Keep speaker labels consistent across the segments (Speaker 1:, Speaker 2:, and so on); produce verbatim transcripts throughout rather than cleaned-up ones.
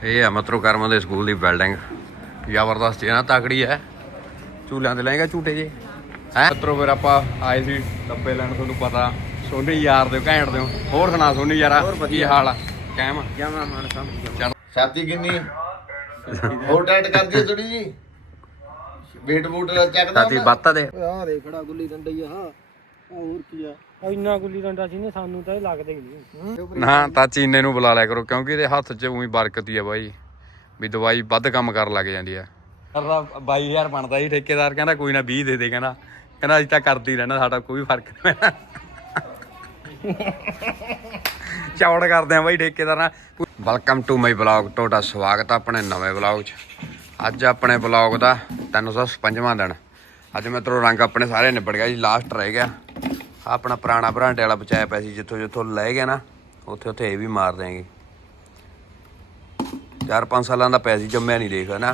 Speaker 1: ਇਹ ਆ ਮਤਰੋ ਕਰਮ ਦੇ ਸਕੂਲ ਦੀ ਬਿਲਡਿੰਗ ਜ਼ਬਰਦਸਤ ਹੈ ਨਾ, ਤਕੜੀ ਹੈ। ਝੂਲਿਆਂ ਤੇ ਲਏਗਾ ਝੂਟੇ ਜੇ ਹੈ ਮਤਰੋ। ਫਿਰ ਆਪਾਂ ਆਏ ਸੀ ਡੱਬੇ ਲੈਣ, ਤੁਹਾਨੂੰ ਪਤਾ ਸੋਨੀ ਯਾਰ ਦੇ ਘੈਂਟ ਦਿਓ। ਹੋਰ ਸੁਣਾ ਸੋਨੀ ਯਾਰਾ, ਕੀ ਹਾਲ ਆ? ਕਾਇਮ
Speaker 2: ਜਾਵਾਂ ਮਨ ਸਮਝ
Speaker 3: ਛਾਤੀ ਕਿੰਨੀ ਹੋਰ ਟਾਈਟ ਕਰਦੀ ਹੈ ਥੋੜੀ ਜੀ, ਵੇਟ ਬੂਟ ਚੱਕਦਾ
Speaker 1: ਛਾਤੀ ਬੱਤਾ ਦੇ।
Speaker 2: ਆ ਰੇ ਖੜਾ ਗੁੱਲੀ ਡੰਡਾ ਹੀ ਆ। ਹਾਂ ਹੋਰ ਕੀ ਆ, ਇੰਨਾ ਗੁੱਲੀ ਡੰਡਾ ਸੀ ਨੇ, ਸਾਨੂੰ ਤਾਂ ਇਹ ਲੱਗਦਾ ਹੀ ਨਹੀਂ।
Speaker 1: ਨਾ ਤਾਂ ਚੀਨੇ ਨੂੰ ਬੁਲਾ ਲਿਆ ਕਰੋ, ਕਿਉਂਕਿ ਇਹਦੇ ਹੱਥ 'ਚ ਉਹੀ ਬਰਕਤ ਹੀ ਆ ਬਾਈ, ਵੀ ਦਵਾਈ ਵੱਧ ਕੰਮ ਕਰਨ ਲੱਗ ਜਾਂਦੀ ਆ। ਬਾਈ ਹਜ਼ਾਰ ਬਣਦਾ ਸੀ, ਠੇਕੇਦਾਰ ਕਹਿੰਦਾ ਕੋਈ ਨਾ ਵੀਹ ਦੇ ਦੇ, ਕਹਿੰਦਾ ਕਹਿੰਦਾ ਅਸੀਂ ਤਾਂ ਕਰਦੀ ਰਹਿਣਾ, ਸਾਡਾ ਕੋਈ ਫਰਕ ਨਹੀਂ ਪੈਣਾ। ਚੌੜ ਕਰਦੇ ਆ ਬਾਈ ਠੇਕੇਦਾਰ ਨਾਲ। ਵੈਲਕਮ ਟੂ ਮਾਈ ਬਲੌਗ, ਤੁਹਾਡਾ ਸਵਾਗਤ ਆ ਆਪਣੇ ਨਵੇਂ ਬਲੌਗ 'ਚ। ਅੱਜ ਆਪਣੇ ਬਲੌਗ ਦਾ ਤਿੰਨ ਸੌ ਛਪੰਜਵਾਂ ਦਿਨ। ਅੱਜ ਮਿੱਤਰੋ ਰੰਗ ਆਪਣੇ ਸਾਰੇ ਨਿਬੜ ਗਿਆ ਜੀ, ਲਾਸਟ ਰਹਿ ਗਿਆ ਆਪਣਾ ਪੁਰਾਣਾ ਭਰਾਂਟੇ ਵਾਲਾ ਬਚਾਇਆ ਪਿਆ ਸੀ, ਜਿੱਥੋਂ ਜਿੱਥੋਂ ਲੈ ਗਿਆ ਨਾ ਉੱਥੇ ਉੱਥੇ ਇਹ ਵੀ ਮਾਰ ਦਿਆਂਗੇ। ਚਾਰ ਪੰਜ ਸਾਲਾਂ ਦਾ ਪਿਆ ਸੀ, ਜੰਮਿਆ ਨਹੀਂ ਦੇਖ ਨਾ।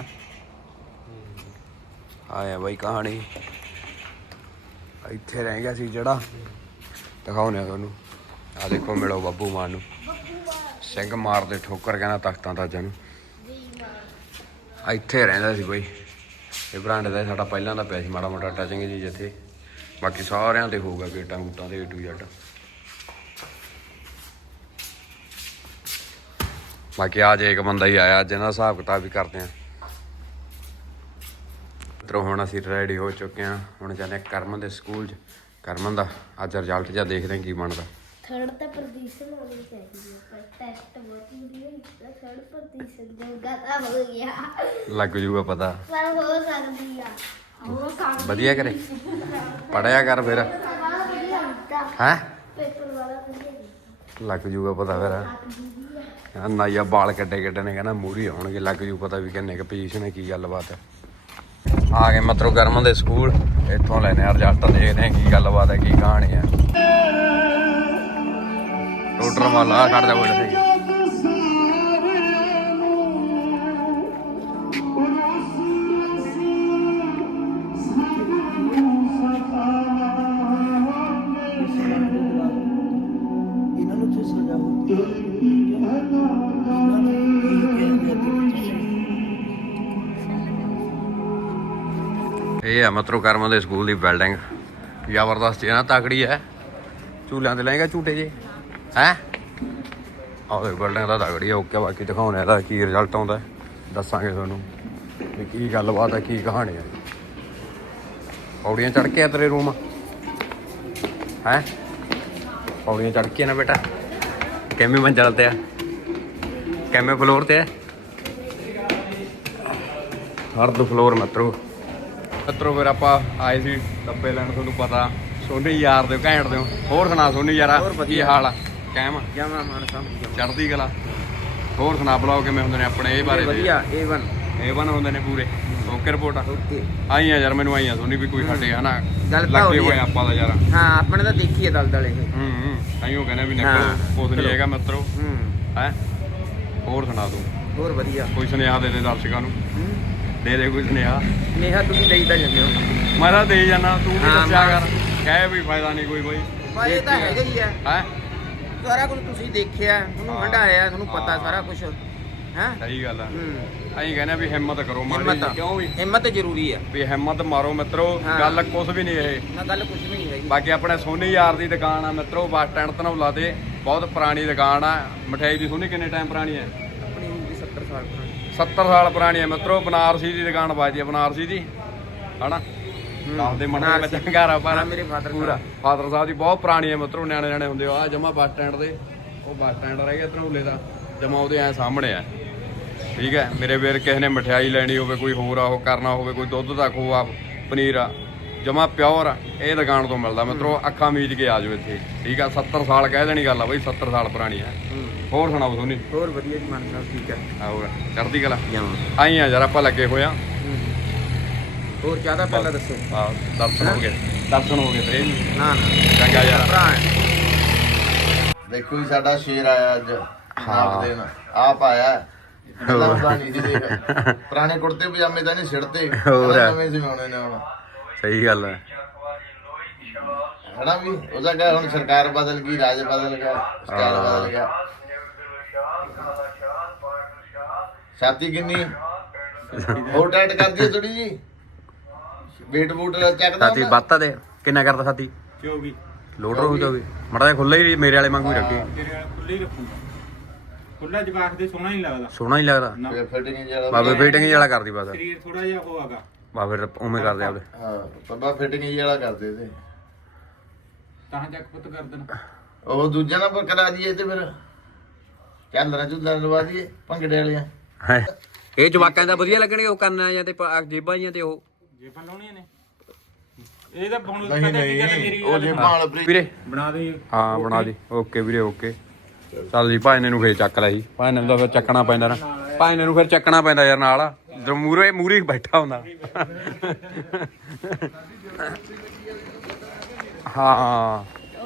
Speaker 1: ਆਇਆ ਬਾਈ ਕਹਾਣੀ, ਇੱਥੇ ਰਹਿ ਗਿਆ ਸੀ ਜਿਹੜਾ, ਦਿਖਾਉਂਦੇ ਆ ਤੁਹਾਨੂੰ। ਆ ਦੇਖੋ, ਮਿਲੋ ਬੱਬੂ ਮਾਨ ਨੂੰ, ਸਿੰਘ ਮਾਰਦੇ ਠੋਕਰ ਕਹਿੰਦਾ ਤਖਤਾਂ ਤਾਜਾਂ ਨੂੰ। ਇੱਥੇ ਰਹਿੰਦਾ ਸੀ ਬਾਈ, ਇਹ ਬਰਾਂਡੇ ਦਾ ਸਾਡਾ ਪਹਿਲਾਂ ਦਾ ਪਿਆ ਸੀ, ਮਾੜਾ ਮੋਟਾ ਟਚਿੰਗ ਜੀ ਜਿੱਥੇ, ਬਾਕੀ ਸਾਰਿਆਂ ਤੇ ਹੋਊਗਾ ਗੇਟਾਂ ਗੂਟਾਂ ਦੇ ਏ ਟੂ ਜ਼ੈਡ। ਬਾਕੀ ਅੱਜ ਇੱਕ ਬੰਦਾ ਹੀ ਆਇਆ, ਅੱਜ ਇਹਨਾਂ ਹਿਸਾਬ ਕਿਤਾਬ ਵੀ ਕਰਦੇ ਹਾਂ। ਮਿੱਤਰੋ ਹੁਣ ਅਸੀਂ ਰੈਡੀ ਹੋ ਚੁੱਕੇ ਹਾਂ, ਹੁਣ ਜਾਂਦੇ ਕਰਮਨ ਦੇ ਸਕੂਲ 'ਚ। ਕਰਮਨ ਦਾ ਅੱਜ ਰਿਜ਼ਲਟ ਜਾਂ ਦੇਖਦੇ ਹਾਂ ਕੀ ਬਣਦਾ।
Speaker 4: ਥਰਡ ਤਾਂ ਪੋਜੀਸ਼ਨ ਹੋਣੀ ਚਾਹੀਦੀ ਹੈ, ਪਰ ਟੈਸਟ ਬਹੁਤ ਵਧੀਆ ਕੀਤਾ। ਥਰਡ ਪੋਜੀਸ਼ਨ ਜੋਗਾ ਤਾਂ ਹੋ ਗਿਆ,
Speaker 1: ਲੱਗ ਜੂਗਾ ਪਤਾ,
Speaker 4: ਪਰ ਹੋ ਸਕਦੀ ਆ, ਹੋ ਸਕਦੀ।
Speaker 1: ਵਧੀਆ ਕਰੇ, ਪੜਿਆ ਕਰ ਫਿਰ। ਹੈ
Speaker 4: ਪੇਪਰ ਵਾਲਾ ਵਧੀਆ ਕੀਤਾ,
Speaker 1: ਲੱਗ ਜੂਗਾ ਪਤਾ ਫਿਰ। ਨਾ ਯਾ ਬਾਲ ਕੱਡੇ ਕੱਡੇ ਨੇ, ਕਹਿੰਦਾ ਮੂਹਰੀ ਆਉਣਗੇ, ਲੱਗ ਜੂ ਪਤਾ ਵੀ ਕਿੰਨੇ ਕੁ ਪੋਜੀਸ਼ਨ ਹੈ, ਕੀ ਗੱਲਬਾਤ ਹੈ। ਆ ਗਏ ਮਤਰੋ ਕਰਮਨ ਦੇ ਸਕੂਲ, ਇੱਥੋਂ ਲੈਣੇ ਆ ਰਿਜ਼ਲਟ, ਦੇਖਦੇ ਹਾਂ ਕੀ ਗੱਲਬਾਤ ਹੈ, ਕੀ ਕਹਾਣੀ ਹੈ। ਟੋਟਰ ਵਾਲਾ ਖੜਦਾ ਕੋਈ ਨਹੀਂ।
Speaker 2: ਇਹਨਾਂ ਨੂੰ ਤੇ ਸਜ਼ਾ
Speaker 1: ਇਹ ਆ ਮਤਰੋ ਕਰਮਨ ਦੇ ਸਕੂਲ ਦੀ ਬਿਲਡਿੰਗ ਜ਼ਬਰਦਸਤ ਹੈ ਨਾ, ਤਕੜੀ ਹੈ। ਝੂਲਿਆਂ ਤੇ ਲਏਗਾ ਝੂਟੇ ਜੇ ਹੈ। ਆਹ ਬਿਲਡਿੰਗ ਦਾ ਤਕੜੀ ਹੈ, ਓਕੇ। ਬਾਕੀ ਦਿਖਾਉਣੇ ਇਹਦਾ ਕੀ ਰਿਜ਼ਲਟ ਆਉਂਦਾ, ਦੱਸਾਂਗੇ ਤੁਹਾਨੂੰ ਵੀ ਕੀ ਗੱਲਬਾਤ ਹੈ, ਕੀ ਕਹਾਣੀ ਹੈ। ਪੌੜੀਆਂ ਚੜ੍ਹ ਕੇ ਆ ਤੇਰੇ ਰੂਮ ਹੈ, ਪੌੜੀਆਂ ਚੜ੍ਹ ਕੇ ਨਾ ਬੇਟਾ। ਕਿਵੇਂ ਮੰਜ਼ਲ ਤੇ ਆ, ਕਿਵੇਂ ਫਲੋਰ ਤੇ ਆ? Third floor ਮਤਰੋ। ਮਤਰੋ ਫਿਰ ਆਪਾਂ ਆਏ ਸੀ ਡੱਬੇ ਲੈਣ, ਤੁਹਾਨੂੰ ਪਤਾ ਸੋਨੀ ਯਾਰ ਦੇ ਘੈਂਟ ਦਿਓ। ਹੋਰ ਸੁਣਾ ਸੋਨੀ ਯਾਰਾ, ਕੀ ਹਾਲ ਆ? ਕਾਇਮ
Speaker 2: ਜਾਵਾਂ ਮਨ ਸਮਝ
Speaker 1: ਚੜ੍ਹਦੀ ਕਲਾ। ਹੋਰ ਸੁਣਾ ਬਲੌਗ ਕਿਵੇਂ ਹੁੰਦੇ ਨੇ ਆਪਣੇ, ਇਹ ਬਾਰੇ?
Speaker 2: ਵਧੀਆ, ਏ ਵਨ
Speaker 1: ਏ ਵਨ ਹੁੰਦੇ ਨੇ ਪੂਰੇ, ਓਕੇ ਰਿਪੋਰਟ ਆ।
Speaker 2: ਓਕੇ
Speaker 1: ਆਈ ਆ ਯਾਰ, ਮੈਨੂੰ ਆਈ ਆ ਸੋਨੀ ਵੀ ਕੋਈ ਸਾਡੇ ਹਨਾ
Speaker 2: ਗੱਲ ਤਾਂ
Speaker 1: ਲੱਗੇ
Speaker 2: ਹੋ
Speaker 1: ਹੋਏ
Speaker 2: ਰਹੀ ਆ।
Speaker 1: ਆਪਾਂ ਦਾ ਯਾਰ।
Speaker 2: ਹਾਂ ਆਪਣੇ ਤਾਂ ਦੇਖੀਏ ਦਲ ਦਲ ਇਹ।
Speaker 1: ਹੂੰ ਹੂੰ ਆਈਓ ਕਹਿੰਦੇ ਵੀ
Speaker 2: ਹਾਂ,
Speaker 1: ਨਿਕਲੋ, ਕੁਛ ਨਹੀਂ ਹੈਗਾ ਮਿੱਤਰੋ
Speaker 2: ਹੂੰ
Speaker 1: ਹੈ। ਹੋਰ ਸੁਣਾ ਤੂੰ,
Speaker 2: ਹੋਰ ਵਧੀਆ।
Speaker 1: ਕੋਈ ਸੁਨੇਹਾ ਦੇ ਦੇ ਦਰਸ਼ਕਾਂ ਨੂੰ,
Speaker 2: ਹੂੰ
Speaker 1: ਦੇ ਦੇ ਕੋਈ ਸੁਨੇਹਾ।
Speaker 2: ਨੇਹਾ ਤੁਸੀਂ ਦੇਈ ਤਾਂ ਜਾਂਦੇ ਹੋ,
Speaker 1: ਮੈਂ ਤਾਂ ਦੇ ਜਾਣਾ, ਤੂੰ ਵੀ
Speaker 2: ਹਾਂ,
Speaker 1: ਦੱਸਿਆ
Speaker 2: ਮੈਂ-
Speaker 1: ਕਰ, ਕਹਿ ਵੀ ਫਾਇਦਾ ਨਹੀਂ ਕੋਈ ਕੋਈ
Speaker 2: ਪਰ ਇਹ ਤਾਂ ਹੈਗਾ ਹੀ ਹੈ।
Speaker 1: ਹੈ।
Speaker 2: ਸਾਰਾ ਕੁਝ ਤੁਸੀਂ ਦੇਖਿਆ, ਤੁਹਾਨੂੰ ਹੰਡਾਇਆ, ਤੁਹਾਨੂੰ ਪਤਾ ਸਾਰਾ ਕੁਝ ਹੈ।
Speaker 1: ਸਹੀ ਗੱਲ ਆ।
Speaker 2: ਹੂੰ
Speaker 1: ਅਸੀਂ ਕਹਿੰਦੇ ਵੀ ਹਿੰਮਤ ਕਰੋ ਮਾੜੀ ਜਿਹੀ,
Speaker 2: ਹਿੰਮਤ
Speaker 1: ਕਿਉਂ ਵੀ
Speaker 2: ਹਿੰਮਤ ਜ਼ਰੂਰੀ ਹੈ।
Speaker 1: ਵੀ ਹਿੰਮਤ ਮਾਰੋ ਮਿੱਤਰੋ,
Speaker 2: ਹਾਂ।
Speaker 1: ਗੱਲ ਕੁਛ ਵੀ ਨਹੀਂ ਇਹ।
Speaker 2: ਨਾ ਗੱਲ ਕੁਝ ਵੀ ਨਹੀਂ ਹੈਗੀ।
Speaker 1: ਬਾਕੀ ਆਪਣੇ ਸੋਨੀ ਯਾਰ ਦੀ ਦੁਕਾਨ ਆ ਮਿੱਤਰੋ, ਬੱਸ ਸਟੈਂਡ ਧਨੌਲਾ ਤੇ, ਬਹੁਤ ਪੁਰਾਣੀ ਦੁਕਾਨ ਆ। ਮਠਿਆਈ ਦੀ ਸੋਨੀ ਕਿੰਨੇ ਟਾਈਮ ਪੁਰਾਣੀ ਹੈ?
Speaker 2: ਆਪਣੀ ਹੁੰਦੀ ਸੱਤਰ ਸਾਲ ਪੁਰਾਣੀ।
Speaker 1: ਸੱਤਰ ਸਾਲ ਪੁਰਾਣੀ ਹੈ ਮਿੱਤਰੋ। ਬਨਾਰਸੀ ਦੀ ਦੁਕਾਨ ਵੱਜਦੀ ਹੈ, ਬਨਾਰਸੀ ਦੀ ਹਨਾ, ਦੱਸਦੇ ਮੰਡੇ ਵਿੱਚ ਘਰ ਆ ਪਰ
Speaker 2: ਮੇਰੇ ਫਾਦਰ
Speaker 1: ਪੂਰਾ ਫਾਦਰ ਸਾਹਿਬ ਦੀ ਬਹੁਤ ਪੁਰਾਣੀ ਹੈ ਮਿੱਤਰੋ। ਨਿਆਣੇ ਨਿਆਣੇ ਹੁੰਦੇ ਆ ਜਮਾ ਬੱਸ ਸਟੈਂਡ ਦੇ, ਉਹ ਬੱਸ ਸਟੈਂਡ ਰਹਿ ਗਿਆ ਧਨੌਲੇ ਦਾ, ਜਮਾ ਉਹਦੇ ਐ ਸਾਹਮਣੇ ਆ। ਠੀਕ ਹੈ ਮੇਰੇ ਵੀਰ, ਕਿਸੇ ਨੇ ਮਠਿਆਈ ਲੈਣੀ ਹੋਵੇ, ਕੋਈ ਹੋਰ ਆ ਉਹ ਕਰਨਾ ਹੋਵੇ, ਕੋਈ ਦੁੱਧ ਦਾ ਖੋਆ ਪਨੀਰ ਆ, ਜਮਾ ਪਿਓਰ ਆ, ਇਹ ਦੁਕਾਨ ਤੋਂ ਮਿਲਦਾ ਮਿੱਤਰੋ। ਅੱਖਾਂ ਮੀਚ ਕੇ ਆ ਜਾਓ ਇੱਥੇ। ਠੀਕ ਆ, ਸੱਤਰ ਸਾਲ ਕਹਿ ਦੇਣੀ ਗੱਲ ਆ ਬਈ, ਸੱਤਰ ਸਾਲ ਪੁਰਾਣੀ ਆ। ਹੋਰ ਸੁਣਾਓ ਸੋਨੀ?
Speaker 2: ਹੋਰ ਵਧੀਆ ਜੀ, ਮਨ ਸਾਹਿਬ ਠੀਕ ਹੈ।
Speaker 1: ਹੋਰ ਚੜ੍ਹਦੀ ਕਲਾ।
Speaker 2: ਜਾਵਾਂ
Speaker 1: ਆਈ ਆ ਯਾਰ, ਆਪਾਂ ਲੱਗੇ ਹੋਏ ਆ।
Speaker 2: ਹੋਰ ਜ਼ਿਆਦਾ ਪਹਿਲਾਂ ਦੱਸੋ।
Speaker 1: ਹਾਂ ਦਰਸ਼ਨ ਹੋ ਗਏ, ਦਰਸ਼ਨ ਹੋ ਗਏ ਤੇਰੇ।
Speaker 2: ਨਾ ਨਾ
Speaker 1: ਚੰਗਾ ਯਾਰ।
Speaker 2: ਭਰਾ
Speaker 3: ਦੇਖੋ ਜੀ ਸਾਡਾ ਸ਼ੇਰ ਆਇਆ ਅੱਜ ਨਾਪ ਦੇਣ, ਆਪ ਆਇਆ। ਗੱਲਾਂ ਪੁਰਾਣੀ ਜੀ ਦੇਖ, ਪੁਰਾਣੇ ਕੁੜਤੇ ਪਜਾਮੇ ਤਾਂ ਨਹੀਂ ਛਿੜਤੇ, ਨਵੇਂ ਜਿਵਾਉਣੇ ਨੇ ਹੁਣ।
Speaker 1: ਸਹੀ ਗੱਲ ਹੈ
Speaker 3: ਹਨਾ ਵੀ ਉਹਦਾ ਕਹੇ ਹੁਣ ਸਰਕਾਰ ਬਦਲ ਗਈ, ਰਾਜ ਬਦਲ ਗਿਆ, ਸਟਾਈਲ ਬਦਲ ਗਿਆ। ਛਾਤੀ ਕਿੰਨੀ ਹੋਰ ਟਾਈਟ ਕਰਦੀ ਹੈ ਥੋੜੀ ਜੀ ਵੇਟ ਬੂਟ ਚੱਕਦਾ
Speaker 1: ਸਾਥੀ ਬੱਤਾ ਦੇ ਕਿੰਨਾ ਕਰਦਾ ਸਾਥੀ
Speaker 2: ਚੌਵੀ
Speaker 1: ਲੋਡ ਰਹੂ ਚੌਵੀ ਮੜਾ ਜਿਹਾ ਖੁੱਲਾ ਹੀ ਮੇਰੇ ਵਾਲੇ ਵਾਂਗੂ ਹੀ ਰੱਖੇ
Speaker 2: ਤੇਰੇ ਖੁੱਲੇ ਹੀ ਰੱਖੂਗਾ ਖੁੱਲਾ ਜਵਾਕ ਦੇ ਸੋਹਣਾ ਨਹੀਂ ਲੱਗਦਾ
Speaker 1: ਸੋਹਣਾ ਹੀ ਲੱਗਦਾ
Speaker 3: ਫਿਟਿੰਗ ਜਿਹੜਾ
Speaker 1: ਬਾਬੇ ਫਿਟਿੰਗ ਵਾਲਾ ਕਰਦੀ ਬਸ
Speaker 2: ਸਰੀਰ ਥੋੜਾ ਜਿਹਾ ਉਹ ਹੈਗਾ
Speaker 1: ਬਾਬੇ ਉਵੇਂ ਕਰਦੇ ਆਪਦੇ
Speaker 3: ਹਾਂ ਬਾਬਾ ਫਿਟਿੰਗ ਜਿਹੜਾ ਕਰਦੇ ਤੇ
Speaker 2: ਤਾਂ ਚੱਕ ਪੁੱਤ ਕਰ ਦੇਣਾ
Speaker 3: ਉਹ ਦੂਜਾ ਨਾ ਕਰਾ ਦਈਏ ਤੇ ਫਿਰ ਚੱਲ ਰਾਂ ਚੁੱਲਾ ਲਵਾ ਦਈਏ ਭੰਗੜੇ ਵਾਲਿਆਂ
Speaker 1: ਹੈਂ। ਇਹ ਜਵਾਕਾਂ ਦਾ ਵਧੀਆ ਲੱਗਣਗੇ ਉਹ ਕਰਨਾ ਜਾਂ ਤੇ ਪ- ਜੇਬਾਂ ਜੀਆਂ ਤੇ ਉਹ
Speaker 2: ਜੇਬਾਂ ਲਾਉਣੀਆਂ ਨੇ ਇਹ ਤਾਂ ਹੁਣ
Speaker 3: ਨਹੀਂ ਨਹੀਂ ਉਹ ਜੇ ਭਾਲ
Speaker 1: ਵੀਰੇ
Speaker 2: ਬਣਾ ਦੇ
Speaker 1: ਹਾਂ ਬਣਾ ਦੀ ਓਕੇ ਵੀਰੇ ਓਕੇ ਚੱਲ ਜੀ ਭਾਈ ਨੇ ਨੂੰ ਫੇਰ ਚੱਕ ਲਿਆ ਜੀ ਭਾਈ ਨੇ ਤਾਂ ਫਿਰ ਚੱਕਣਾ ਪੈਂਦਾ ਨਾ ਭਾਈ ਨੇ ਨੂੰ ਫਿਰ ਚੱਕਣਾ ਪੈਂਦਾ ਯਾਰ ਨਾਲ ਜਦੋਂ ਮੂਰੇ ਮੂਰੇ ਬੈਠਾ ਹੁੰਦਾ ਹਾਂ